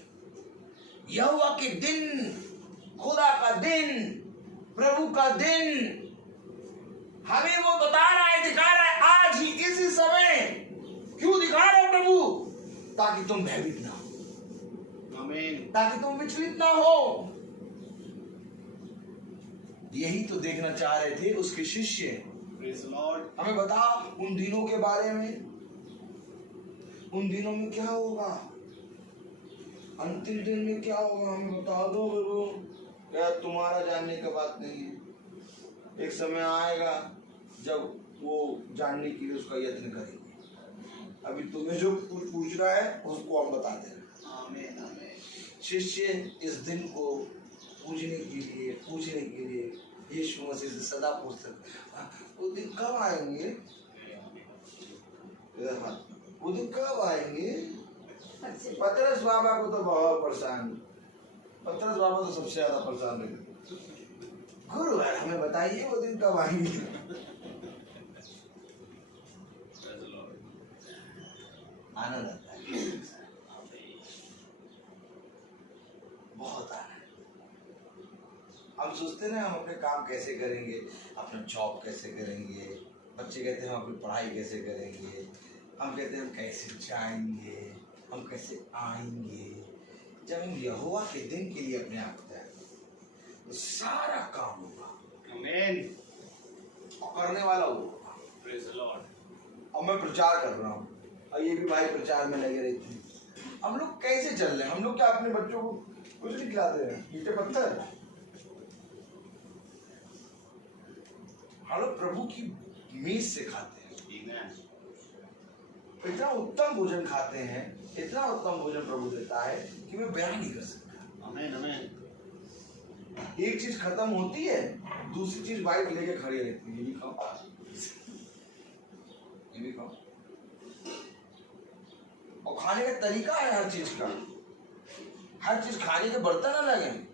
यहोवा के दिन, खुदा का दिन, प्रभु का दिन हमें वो बता रहा है, दिखा रहा है आज ही इसी समय। क्यों दिखा रहा है प्रभु? ताकि तुम भयभीत ना हो, आमीन। ताकि तुम विचलित ना हो। यही तो देखना चाह रहे थे उसके शिष्य। Praise the Lord. हमें बता उन दिनों के बारे में, उन दिनों में क्या होगा, अंतिम दिन में क्या होगा, हमें बता दो प्रभु। क्या तुम्हारा जानने का बात नहीं है। एक समय आएगा जब वो जानने के लिए उसका यत्न करेंगे। अभी तुम्हें जो कुछ पूछ रहा है उसको हम बता दे रहे। आमीन आमीन। शिष्य इस दिन को पूजने के लिए यीशु मसीह से सदा पूछते वो दिन कब आएंगे, वो दिन कब आएंगे। पतरस बाबा को तो बहुत परेशान, पतरस बाबा तो सबसे ज्यादा परेशान रहते। गुरु यार हमें बताइए वो दिन कब आएंगे। आनंद आता है, बहुत आनंद। हम सोचते ना हम अपने काम कैसे करेंगे, अपना जॉब कैसे करेंगे। बच्चे कहते हैं हम अपनी पढ़ाई कैसे करेंगे। हम कहते हैं हम कैसे जाएंगे, हम कैसे आएंगे। जब हम यहोवा के दिन के लिए अपने आप को तैयार करें तो सारा काम होगा। आमीन। और करने वाला वो होगा। Praise the Lord. और मैं प्रचार कर रहा हूँ और ये भी भाई प्रचार में लगे रहते हैं। हम लोग कैसे चल रहे हैं? हम लोग क्या अपने बच्चों को कुछ नहीं खिलाते हैं, ईंटे पत्थर। हम लोग प्रभु की मेज से खाते हैं। इतना उत्तम भोजन खाते हैं, इतना उत्तम भोजन प्रभु देता है कि मैं बयान नहीं कर सकता। आमीन आमीन। एक चीज खत्म होती है, दूसरी चीज वाइफ लेके खड़ी रहती है। ये भी खाओ, ये भी खाओ। और खाने का तरीका है हर चीज का, हर चीज खाने के बर्तन अलग हैं।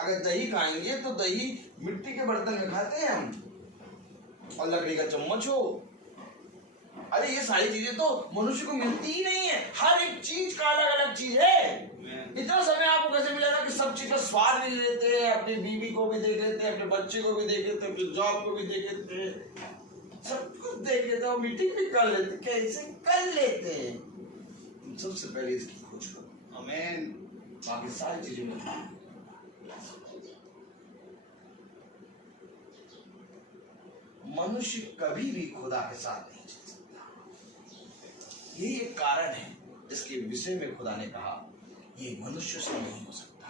अगर दही खाएंगे तो दही मिट्टी के बर्तन में खाते हैं हम, और लकड़ी का चम्मच हो। अरे ये सारी चीजें तो मनुष्य को मिलती ही नहीं है। हर एक चीज का अलग अलग चीज है। इतना समय आपको कैसे मिलेगा कि सब चीज का स्वाद भी लेते हैं, अपनी बीवी को भी देख लेते हैं, अपने बच्चे को भी देख लेते हैं, अपने जॉब को भी देख लेते हैं, सब कुछ देख लेते हैं, मीटिंग भी कर लेते हैं। कैसे कर लेते हैं? सबसे पहले इसकी खोज करो। आमीन। बाकी सारी चीजें मिलती। मनुष्य कभी भी खुदा के साथ नहीं चल सकता। यही एक कारण है जिसके विषय में खुदा ने कहा ये मनुष्य से नहीं हो सकता,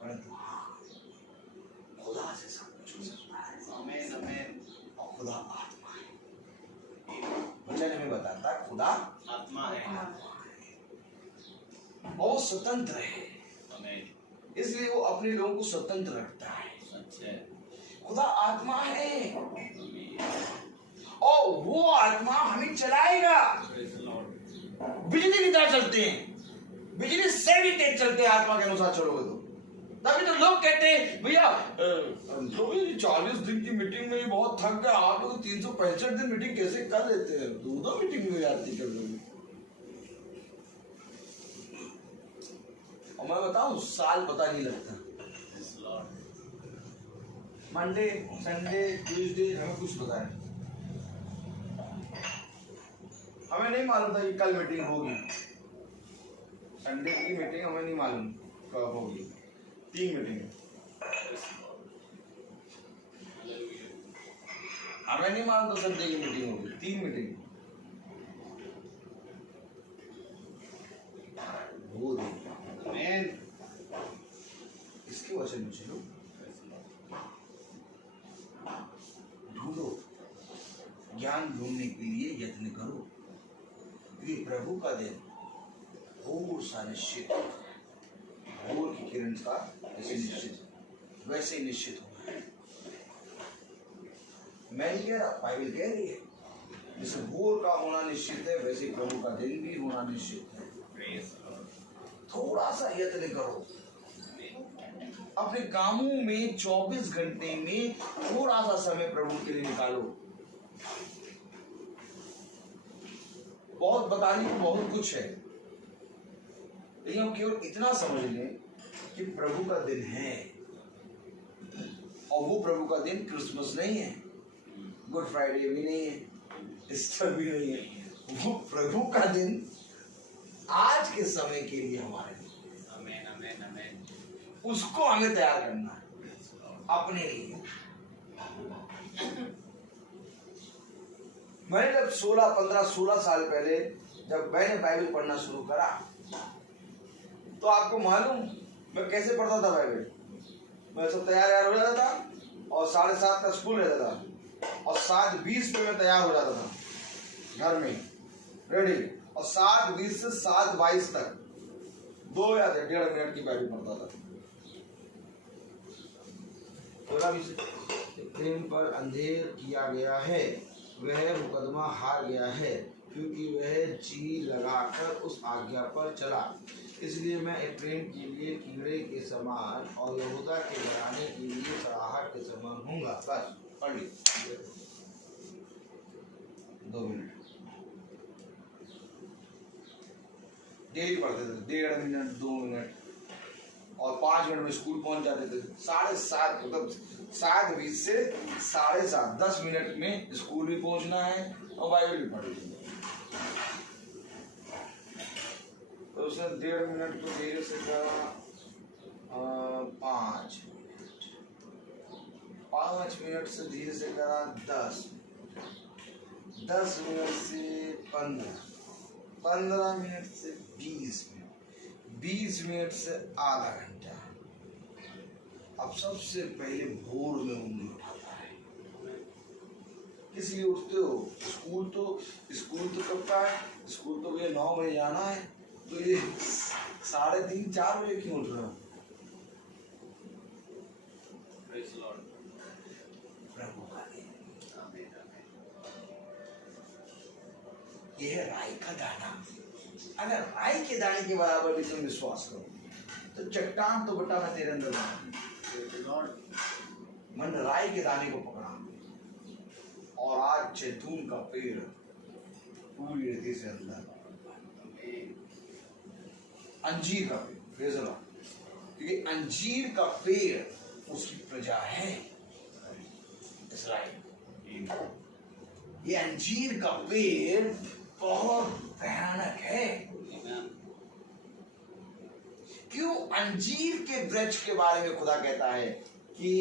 परंतु हाँ खुदा से सब कुछ हो सकता है। आमीन आमीन। और खुदा आत्मा है। वचन हमें बताता है खुदा आत्मा है और वो स्वतंत्र है। आमीन। इसलिए वो अपने लोगों को स्वतंत्र रखता है। अच्छा। खुदा आत्मा है और वो आत्मा हमें चलाएगा। बिजली की तरह चलते हैं, बिजली से भी तेज चलते हैं आत्मा के अनुसार चलोगे तो। तभी तो लोग कहते हैं भैया 40 दिन की मीटिंग में ही बहुत थक गए, आप लोग 365 दिन मीटिंग कैसे कर लेते हैं? 2 मीटिंग में आती कर लोगे। और मैं बताऊं साल पता नहीं लगता। मंडे, संडे, ट्यूसडे हमें कुछ पता नहीं। हमें नहीं मालूम था कि कल मीटिंग होगी। संडे की मीटिंग हमें नहीं मालूम कब होगी। 3 मीटिंग हमें नहीं मालूम था संडे की मीटिंग होगी। 3 मीटिंग वो दिन। इसके वचन में चलो ज्ञान ढूंढने के लिए यत्न करो, क्योंकि प्रभु का दिन भोर सा निश्चित, भोर की किरण का जैसे निश्चित वैसे ही निश्चित होना है। मैं नहीं कह रहा, बाइबल कह रही है जैसे भोर का होना निश्चित है वैसे प्रभु का दिन भी होना निश्चित है। थोड़ा सा यत्न करो, अपने कामों में 24 घंटे में थोड़ा सा समय प्रभु के लिए निकालो। बहुत बताने को बहुत कुछ है, लेकिन हम केवल इतना समझ लें कि प्रभु का दिन है, और वो प्रभु का दिन क्रिसमस नहीं है, गुड फ्राइडे भी नहीं है, ईस्टर भी नहीं है। वो प्रभु का दिन आज के समय के लिए हमारे लिए, उसको हमें तैयार करना है अपने लिए। मैंने जब 16 साल पहले जब मैंने बाइबल पढ़ना शुरू करा, तो आपको मालूम मैं कैसे पढ़ता था बाइबल। मैं सब तैयार हो जाता था और 7:30 का स्कूल रहता था, और 7:20 पे मैं तैयार हो जाता था घर में रेडी, और 7:20 से 7:22 तक 2 या 1.5 मिनट की बाइबल पढ़ता था। प्रेम पर अंधेर किया गया है, वह मुकदमा हार गया है, क्योंकि वह जी लगाकर उस आज्ञा पर चला। इसलिए मैं एफ्रेम के लिए कीड़े के समान और यहूदा के घराने के लिए सड़ाहट के समान हूँगा। बस पढ़ ली 2 मिनट डेली पढ़ते थे, 1.5 मिनट 2 मिनट, और 5 मिनट में स्कूल पहुंच जाते थे। 7:30 मतलब 7:20 से 7:30 10 मिनट में स्कूल भी पहुंचना है और बाइबल भी पढ़नी है। तो उसने 1.5 मिनट को धीरे से करा 5 मिनट से धीरे से करा 10 मिनट से 15 मिनट से 20 मिनट से आधा घंटा। अब सबसे पहले भोर में उंगली उठाता है। किस लिए उठते हो? स्कूल तो कब का है? स्कूल तो भैया 9 बजे जाना है, तो ये 3:30 4 बजे क्यों उठ रहे हो? प्रभु का दिन, यह है राई का दाना। अगर राई के दाने के बराबर भी तुम विश्वास करो तो चट्टान तो बेटा मैं तेरे अंदर बना। मन राई के दाने को पकड़ा, और आज जैतून का पेड़ पूरी रीति से अंदर, अंजीर का पेड़, क्योंकि अंजीर का पेड़ उसकी प्रजा है इस्राएल। ये अंजीर का पेड़ बहुत भयानक है। क्यों? अंजीर के वृक्ष के बारे में खुदा कहता है कि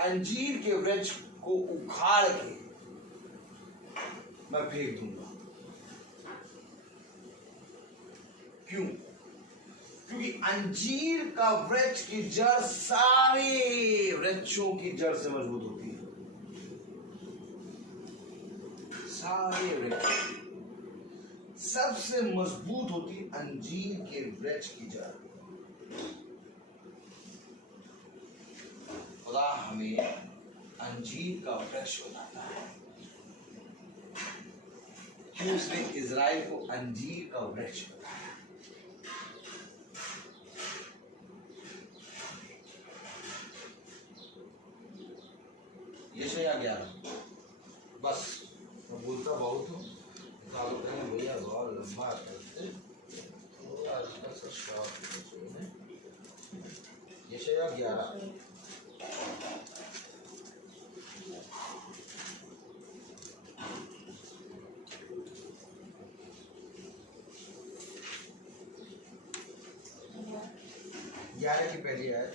अंजीर के वृक्ष को उखाड़ के मैं फेंक दूंगा। क्यों? क्योंकि अंजीर का वृक्ष की जड़ सारे वृक्षों की जड़ से मजबूत होती है। सारे वृक्ष सबसे मजबूत होती अंजीर के वृक्ष की जड़। खुदा हमें अंजीर का वृक्ष बनाता है। क्यों उसने इजराइल को अंजीर का वृक्ष बनाया? यशायाह 11। बस मैं बोलता बहुत हूँ, भैया बहुत लंबा करते यशायाह 11। की पहली आयत।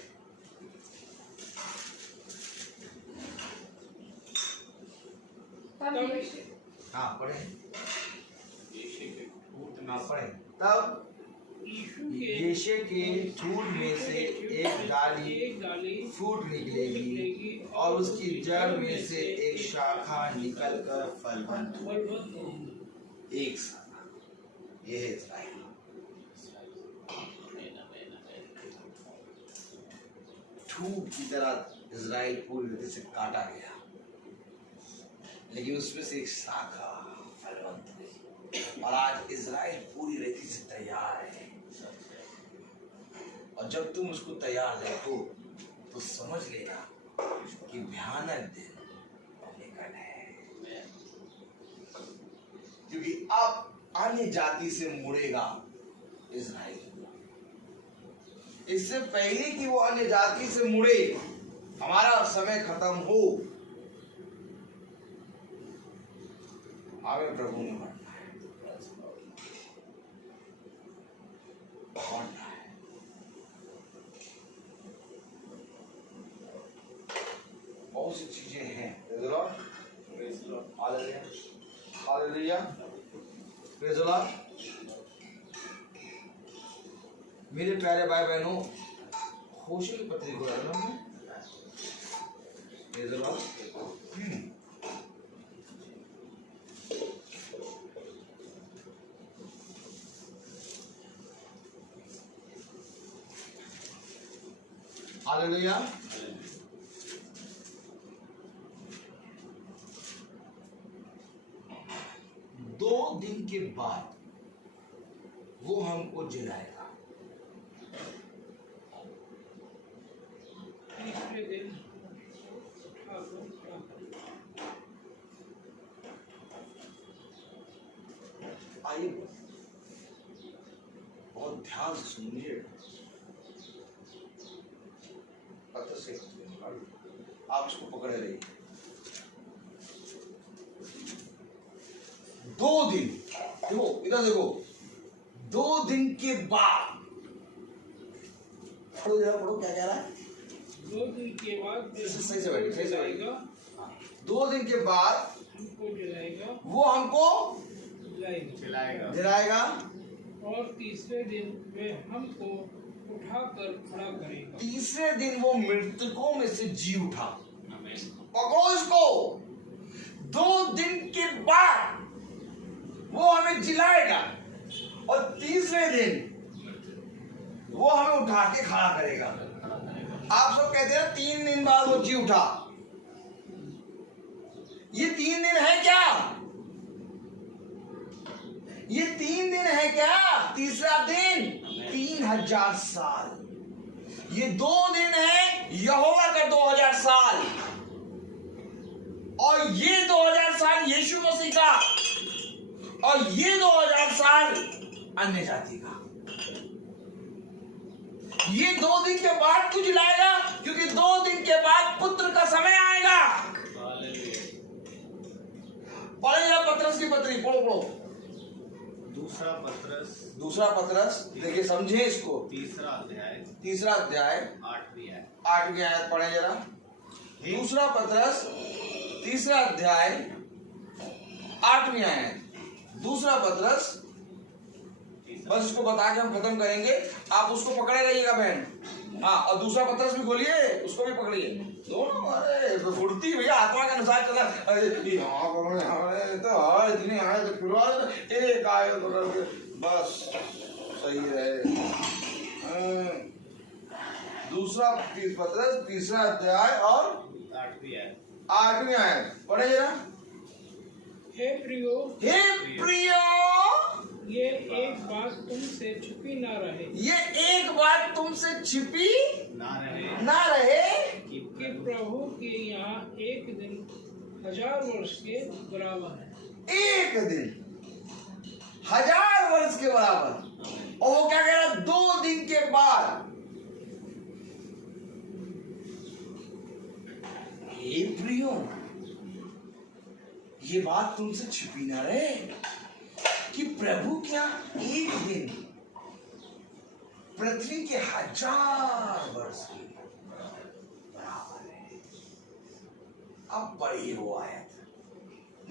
हाँ पढ़े, हाँ पढ़े। तब यीशु के फूल में से एक डाली फूट निकलेगी और उसकी जड़ में से एक शाखा निकलकर फलवंत होगी। एक शाखा, ये है इस्राएल। ठूठ की तरह इस्राएल पूरी रीति से काटा गया, लेकिन उसमें से एक शाखा फलवंत हुई और आज इस्राएल पूरी रीति से तैयार है। और जब तुम उसको तैयार देखो तो समझ लेना कि भयानक दिन निकट है, क्योंकि अब अन्य जाति से मुड़ेगा इस्राएल। इससे पहले कि वो अन्य जाति से मुड़े, हमारा समय खत्म हो, हमें प्रभु में बढ़ना है, बढ़ना है। बहुत सी चीजें हैं। Hallelujah, hallelujah, praise the Lord. मेरे प्यारे भाई बहनों, होशे की पत्री को रखना है। Praise the Lord. हालेलुया। दो दिन के बाद वो हमको जिलाएगा। तीसरे दिन आइए बहुत ध्यान से सुनिए। आप इसको पकड़े रहिए। 2 दिन, देखो इधर देखो, 2 दिन के बाद, पढ़ो जरा, पढ़ो क्या कह रहा है। 2 दिन के बाद सही से बैठिए, सही से जलाएगा, 2 दिन के बाद हमको जलाएगा, वो हमको जलाएगा और तीसरे दिन वे हमको उठाकर खड़ा करेगा। तीसरे दिन वो मृतकों में से जी उठा। पकड़ो इसको। 2 दिन के बाद वो हमें जिलाएगा और तीसरे दिन वो हमें उठा के खड़ा करेगा। आप सब कहते हैं 3 दिन बाद वो जी उठा। ये 3 दिन है क्या? ये 3 दिन है क्या? तीसरा दिन 3000 साल। ये 2 दिन है यहोवा का 2000 साल और ये 2000 साल यीशु मसीह का और ये 2000 साल अन्य जाति का। ये 2 दिन के बाद तू जिलाएगा, क्योंकि 2 दिन के बाद पुत्र का समय आएगा। पढ़िए पत्रस की पत्री, पढ़ो पढ़ो। दूसरा पत्रस देखिए, समझे इसको। तीसरा अध्याय 8वीं आयत पढ़े जरा। दूसरा पत्रस तीसरा अध्याय 8वीं आयत। दूसरा पत्रस, बस इसको बता के हम खत्म करेंगे, आप उसको पकड़े रहिएगा बहन। हाँ, और दूसरा पत्रस भी खोलिए, उसको भी पकड़िए दोनों। अरे फुर्ती भैया, आत्मा के अनुसार चला। तो हर इतने आए तो फिर एक आए तो करके बस सही रहे। दूसरा पत्रस तीसरा अध्याय और 8वीं आयत पढ़े जरा। हे प्रियो, ये एक बात तुमसे छिपी ना रहे। ये एक बात तुमसे छिपी ना रहे कि प्रभु के यहाँ एक दिन 1000 वर्ष के बराबर है। एक दिन 1000 वर्ष के बराबर। और वो क्या कह रहा? 2 दिन के बाद। हे प्रियो, ये बात तुमसे छिपी ना रहे कि प्रभु क्या एक दिन पृथ्वी के 1000 वर्ष के बराबर है। अब पढ़िए वो आयत।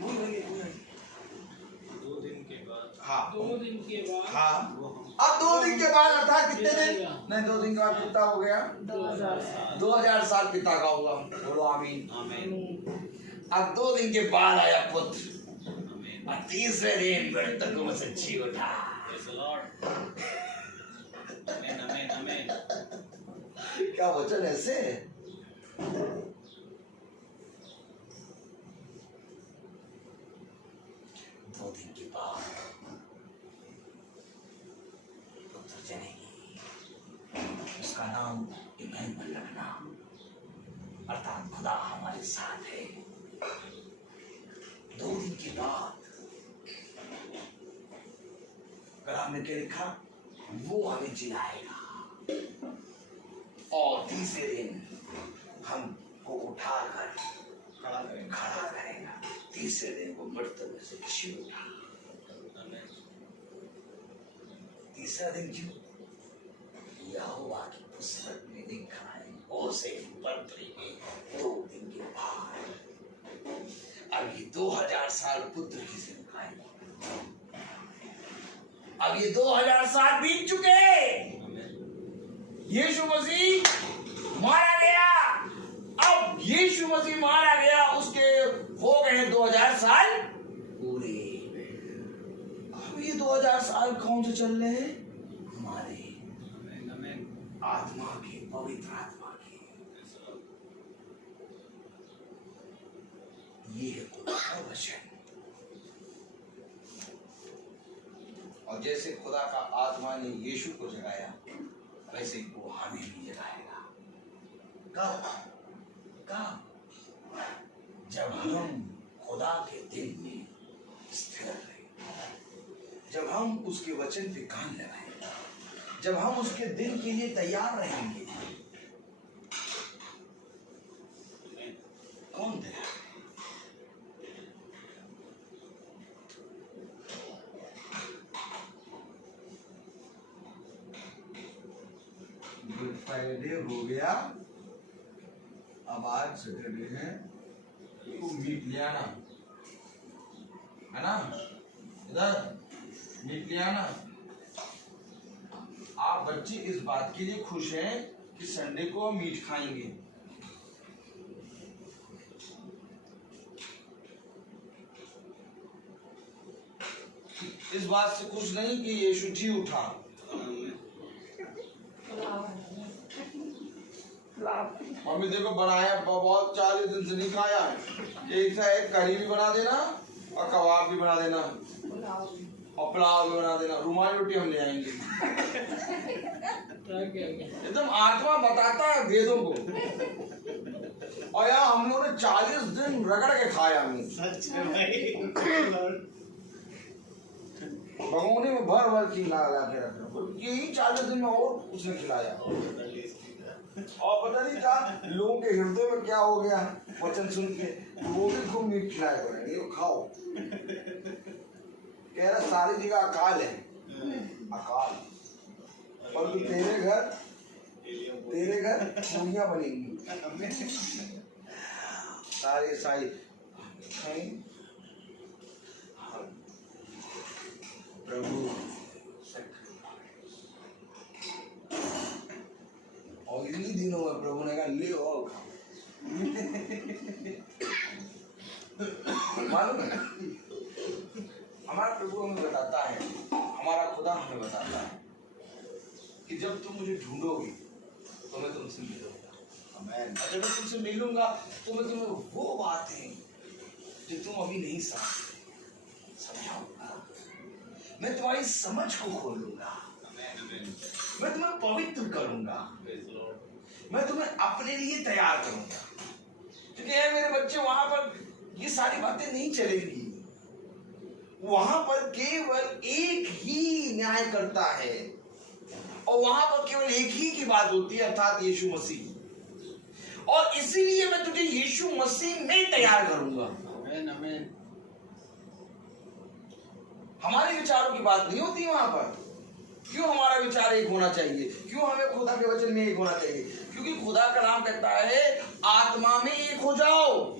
2 दिन के बाद हाँ, 2 दिन के बाद हाँ, वो हमको अब 2 दिन के बाद अर्थात कितने दिन? नहीं, 2 दिन के बाद कितना हो गया? 2000 साल पिता का होगा। बोलो आमीन। अब 2 दिन के बाद आया पुत्र और तीसरे दिन मृतकों में से जी उठा। क्या वचन ऐसे? 2 दिन के बाद पुत्र जनेगी, उसका नाम इमैनुअल रखना, अर्थात खुदा हमारे साथ है। 2 दिन के बाद कलाम ने क्या लिखा? वो हमें जिलाएगा और तीसरे दिन हमको उठाकर खड़ा करेगा। तीसरे दिन को मृतक में से जी उठा। तीसरा दिन क्यों? यहोवा की पुस्तक में लिखा है ओसे बर्तरी में 2 दिन के बाद। अब ये 2000 साल पुत्र की जिंदगी, अब ये 2000 साल बीत चुके। यीशु मसीह मारा गया। अब यीशु मसीह मारा गया, उसके हो गए 2000 साल पूरे। अब ये 2000 साल कौन से चल रहे हैं? हमारे आत्मा के, पवित्र आत्मा के। ये है खुदा का वचन। और जैसे खुदा का आत्मा ने यीशु को जगाया, वैसे वो हमें भी जगाएगा। कब? जब हम खुदा के दिन में स्थिर रहें, जब हम उसके वचन पे कान लगाएं, जब हम उसके दिन के लिए तैयार रहेंगे। कौन तैयार है? गुड फ्राइडे हो गया, अब आज सैटरडे है। तो मीट लिया ना, है ना? इधर मीट लिया ना। आप बच्चे इस बात के लिए खुश हैं कि संडे को हम मीट खाएंगे। इस बात से खुश नहीं कि यीशु जी उठा। मम्मी देखो बनाया बहुत, 40 दिन से नहीं खाया। एक सा एक करी भी बना देना और कबाब भी बना देना और पुलाव भी बना देना। रुमाली रोटी हम ले आएंगे। एकदम आत्मा बताता है वेदों को। और यार हम लोगों ने 40 दिन रगड़ के खाया। भगोने में भर भर खिला के रखा। यही 40 दिन में और उसने खिलाया। और पता नहीं था लोगों के हृदय में क्या हो गया वचन सुन के। वो भी खूब मीट खिलाया करेंगे, ये खाओ। कह रहा सारी जगह अकाल है, अकाल। परंतु तेरे घर पूरियां बनेंगी। सारे साई प्रभु और इन्हीं दिनों में प्रभु ने कहा ले आओ खाओ। मालूम है हमारा प्रभु हमें बताता है, हमारा खुदा हमें बताता है कि जब तुम मुझे ढूंढोगे तो मैं तुमसे मिलूंगा। आमीन। और जब मैं तुमसे मिलूंगा तो मैं तुम्हें वो बातें जो तुम अभी नहीं समझाऊंगा। मैं तुम्हारी समझ को खोलूंगा। मैं तुम्हें पवित्र करूंगा। मैं तुम्हें अपने लिए तैयार करूंगा। क्योंकि मेरे बच्चे वहां पर ये सारी बातें नहीं चलेगी। वहां पर केवल एक ही न्याय करता है और वहां पर केवल एक ही की बात होती है, अर्थात यीशु मसीह। और इसीलिए मैं तुझे यीशु मसीह में तैयार करूंगा। आमीन। हमारे विचारों की बात नहीं होती वहां पर। क्यों हमारा विचार एक होना चाहिए? क्यों हमें खुदा के वचन में एक होना चाहिए? क्योंकि खुदा का नाम कहता है आत्मा में एक हो जाओ।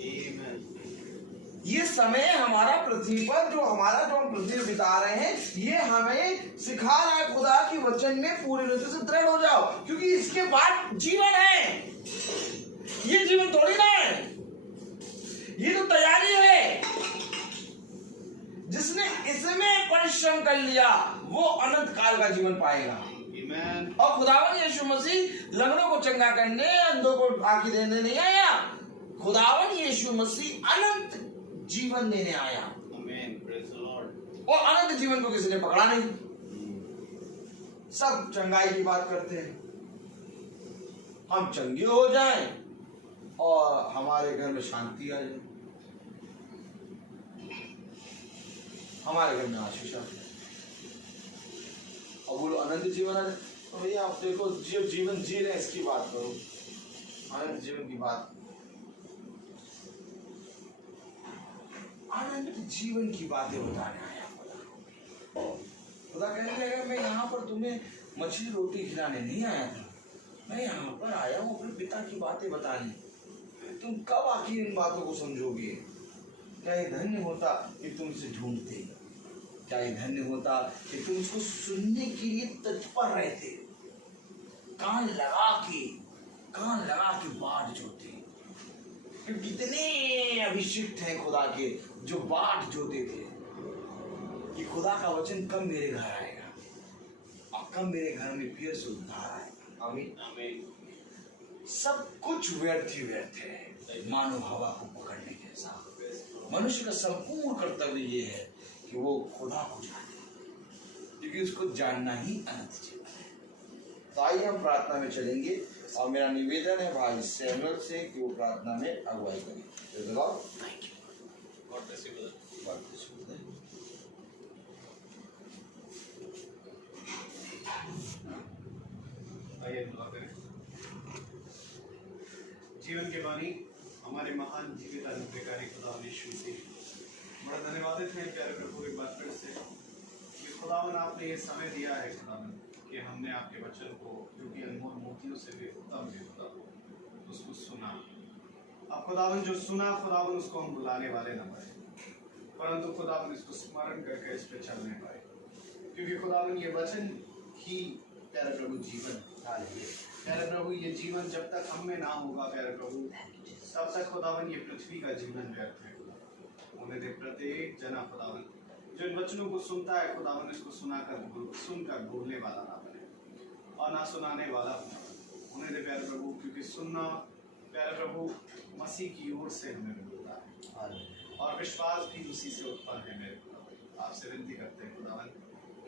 ये समय हमारा पृथ्वी पर जो हम पृथ्वी बिता रहे हैं, ये हमें सिखा रहा है खुदा की वचन में पूरी रीति से दृढ़ हो जाओ, क्योंकि इसके बाद जीवन है। ये जीवन थोड़ी ना है, ये तो तैयारी है। जिसने इसमें परिश्रम कर लिया वो अनंत काल का जीवन पाएगा। और खुदावन यीशु मसीह लंगड़ों को चंगा करने, अंधों को आंखें देने नहीं आया। खुदावन यीशु मसीह अनंत जीवन देने आया। और अनंत जीवन को किसी ने पकड़ा नहीं। सब चंगाई की बात करते हैं, हम चंगे हो जाएं और हमारे घर में शांति आ जाए, हमारे घर में आशीष आ जाए, और बोलो अनंत जीवन आ जाए। तो भैया आप देखो, जो जीवन जी रहे हैं इसकी बात करो, अनंत जीवन की बात, अनंत जीवन की बातें बताने आया खुदा। कहने लगा मैं यहाँ पर तुम्हें मछली रोटी खिलाने नहीं आया था, मैं यहाँ पर आया हूँ अपने पिता की बातें बताने। तुम कब आखिर इन बातों को समझोगे? क्या ये धन्य होता कि तुम इसे ढूंढते, क्या ये धन्य होता कि तुम इसको सुनने के लिए तत्पर रहते, कान लगा के बाट जोते। कितने अभिषिक्त हैं खुदा के जो बाट जोते थे कि खुदा का वचन कब मेरे घर आएगा और कब मेरे घर में फिर से उद्धार आएगा। आमीन आमीन। सब कुछ व्यर्थ ही व्यर्थ है मानव हवा को पकड़ने के साथ। मनुष्य का संपूर्ण कर्तव्य ये है कि वो खुदा को जाने, क्योंकि उसको जानना ही अनंत जीवन है। तो आइए हम प्रार्थना में चलेंगे और मेरा निवेदन है भाई सैमुअल से कि वो प्रार्थना में अगुवाई करें। आइए दुआ करें। जीवन के बानी हमारे महान जीवित अनुग्रहकारी खुदा यीशु मसीह, बड़ा धन्यवादित है प्यारे प्रभु एक बार फिर से कि खुदावन आपने ये समय दिया है खुदावन कि हमने आपके वचन को जो कि अनमोल मोतियों से भी उत्तम है खुदा उसको सुना। अब खुदावन जो सुना खुदावन उसको हम बुलाने वाले न पाए, परंतु खुदावन इसको स्मरण करके इस पे चलने पाए, क्योंकि खुदावन ये वचन ही प्यारे प्रभु जीवन है। प्यारे प्रभु ये जीवन जब तक हम में ना होगा प्यारे प्रभु, तब तक खुदावन ये पृथ्वी का जीवन व्यर्थ है। उन्हें दे प्रत्येक जना खुदावन जो इन वचनों को सुनता है खुदावन इसको सुनकर बोलने वाला ना बने और ना सुनाने वाला खुदावन। उन्हें दे प्यारे प्रभु, क्योंकि सुनना प्यारे प्रभु मसीह की ओर से हमें मिलता है और विश्वास भी उसी से उत्पन्न है। मेरे खुदावन आपसे विनती करते हैं खुदावन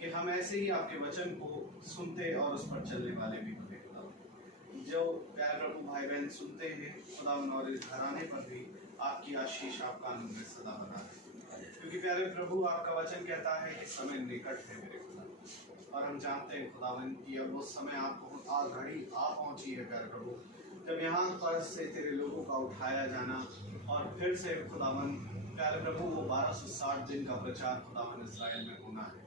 कि हम ऐसे ही आपके वचन को सुनते और उस पर चलने वाले भी होते खुदावन। जो प्यारे प्रभु भाई बहन सुनते हैं खुदावन और इस घराने पर भी आपकी आशीष आपका अनुग्रह सदा बना है, क्योंकि प्यारे प्रभु आपका वचन कहता है कि समय निकट है मेरे खुदा, और हम जानते हैं खुदावन कि अब वो समय आपको घड़ी आ पहुंची है प्यारे प्रभु, जब यहाँ पर से तेरे लोगों का उठाया जाना और फिर से खुदावन प्यारे प्रभु वो 1260 दिन का प्रचार खुदावन इस्राएल में होना है,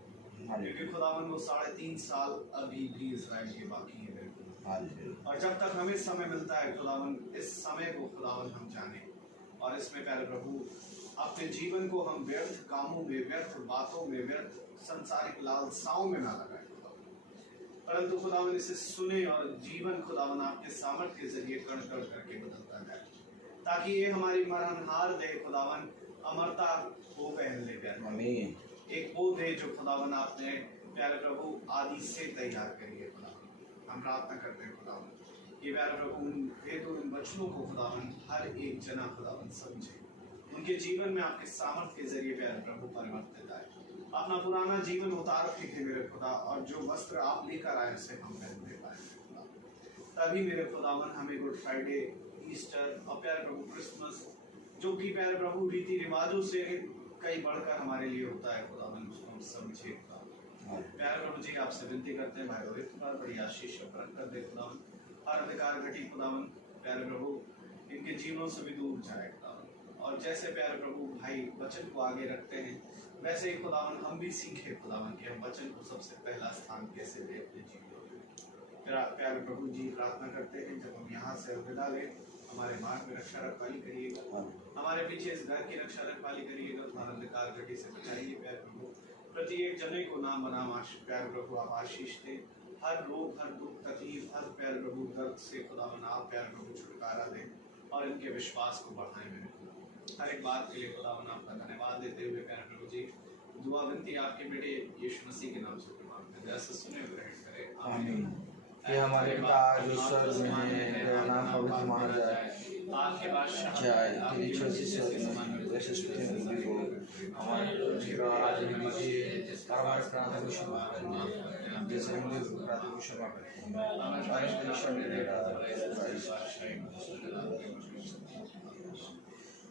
क्योंकि खुदावन वो 3.5 साल अभी भी इस्राएल के बाकी है मेरे खुदा। और जब तक हमें समय मिलता है खुदावन इस समय को खुदावन हम जाने और इसमें प्यारे प्रभु अपने जीवन को हम व्यर्थ कामों में, व्यर्थ बातों में, व्यर्थ सांसारिक लालसाओं में ना लगाएं परंतु खुदावन इसे सुने और जीवन खुदावन आपके सामर्थ्य के जरिए कण कण करके बदलता जाए, ताकि ये हमारी मरणहार दे खुदावन अमरता को पहन ले प्यारे। आमीन। एक वो दे जो खुदावन आपने प्यारे प्रभु आदि से तैयार करी है खुदावन। हम प्रार्थना करते हैं खुदावन ये प्यारे प्रभु उन वेदों इन वचनों को खुदावन हर एक जना खुदावन समझे, उनके जीवन में आपके सामर्थ्य के जरिए प्यारे प्रभु परिवर्तित आए, अपना पुराना जीवन उतार फेंके मेरे खुदा, और जो वस्त्र आप लेकर आए उसे हम पहनने पाए। तभी मेरे खुदावन हमें गुड फ्राइडे, ईस्टर और प्यारे प्रभु क्रिसमस जो कि प्यारे प्रभु रीति रिवाजों से कई बढ़कर हमारे लिए होता है खुदावन, उसको हम समझे खुदावन। प्यारे प्रभु जी आपसे विनती करते हैं भाई रोहित पर बड़ी आशीष बरकत दे खुदावन, हर अधिकार घटी खुदावन प्यारे प्रभु इनके जीवनों से भी दूर जाए खुदावन, और जैसे प्यारे प्रभु भाई वचन को आगे रखते हैं वैसे ही खुदावन हम भी सीखे खुदावन कि हम वचन को सबसे पहला स्थान कैसे दे अपने जीवन में। प्यारे प्रभु जी प्रार्थना करते हैं जब हम यहाँ से विदा लें हमारे मार्ग में रक्षा रखवाली करिएगा, हमारे पीछे इस घर की रक्षा रखवाली करिएगा, तुम्हारा अंधकार घटी से बचाइए प्यार प्रभु। प्रत्येक जने को नाम बनाम प्यार प्रभु आप आशीष दे, हर रोग हर दुख तकलीफ हर प्यार प्रभु दर्द से खुदावन आप प्यार प्रभु छुटकारा दें और इनके विश्वास को बढ़ाएं मेरे प्रभु। हर एक बात के लिए खुदावन आपका धन्यवाद देते हुए प्यार प्रभु जी दुआ विनती आपके बेटे यीशु मसीह के नाम से मांगते हैं, जैसे सुने ग्रहण करें आमीन। कि हमारे पिता जो स्वर्ग में है, तेरा नाम पवित्र माना जाए, आपके बादशाह जाए तेरी इच्छा से स्वर्ग में वैसे पृथ्वी में भी हो। हमारे रोज का आज हमें दीजिए और हमारे अपराधों को क्षमा करें जैसे हम भी अपराधों को क्षमा करते हैं। हमारे परीक्षा में ले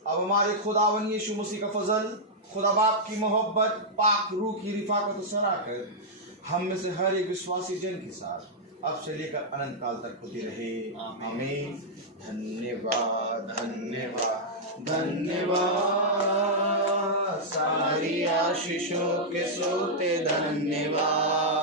अब हमारे खुदावन यीशु मसीह का फजल, खुदा बाप की मोहब्बत, पाक रूह की रिफाकत सरा कर हम में से हर एक विश्वासी जन के साथ अब से लेकर अनंत काल तक होती रहे आमीन। धन्यवाद धन्यवाद धन्यवाद, सारी आशीषों के सोते धन्यवाद।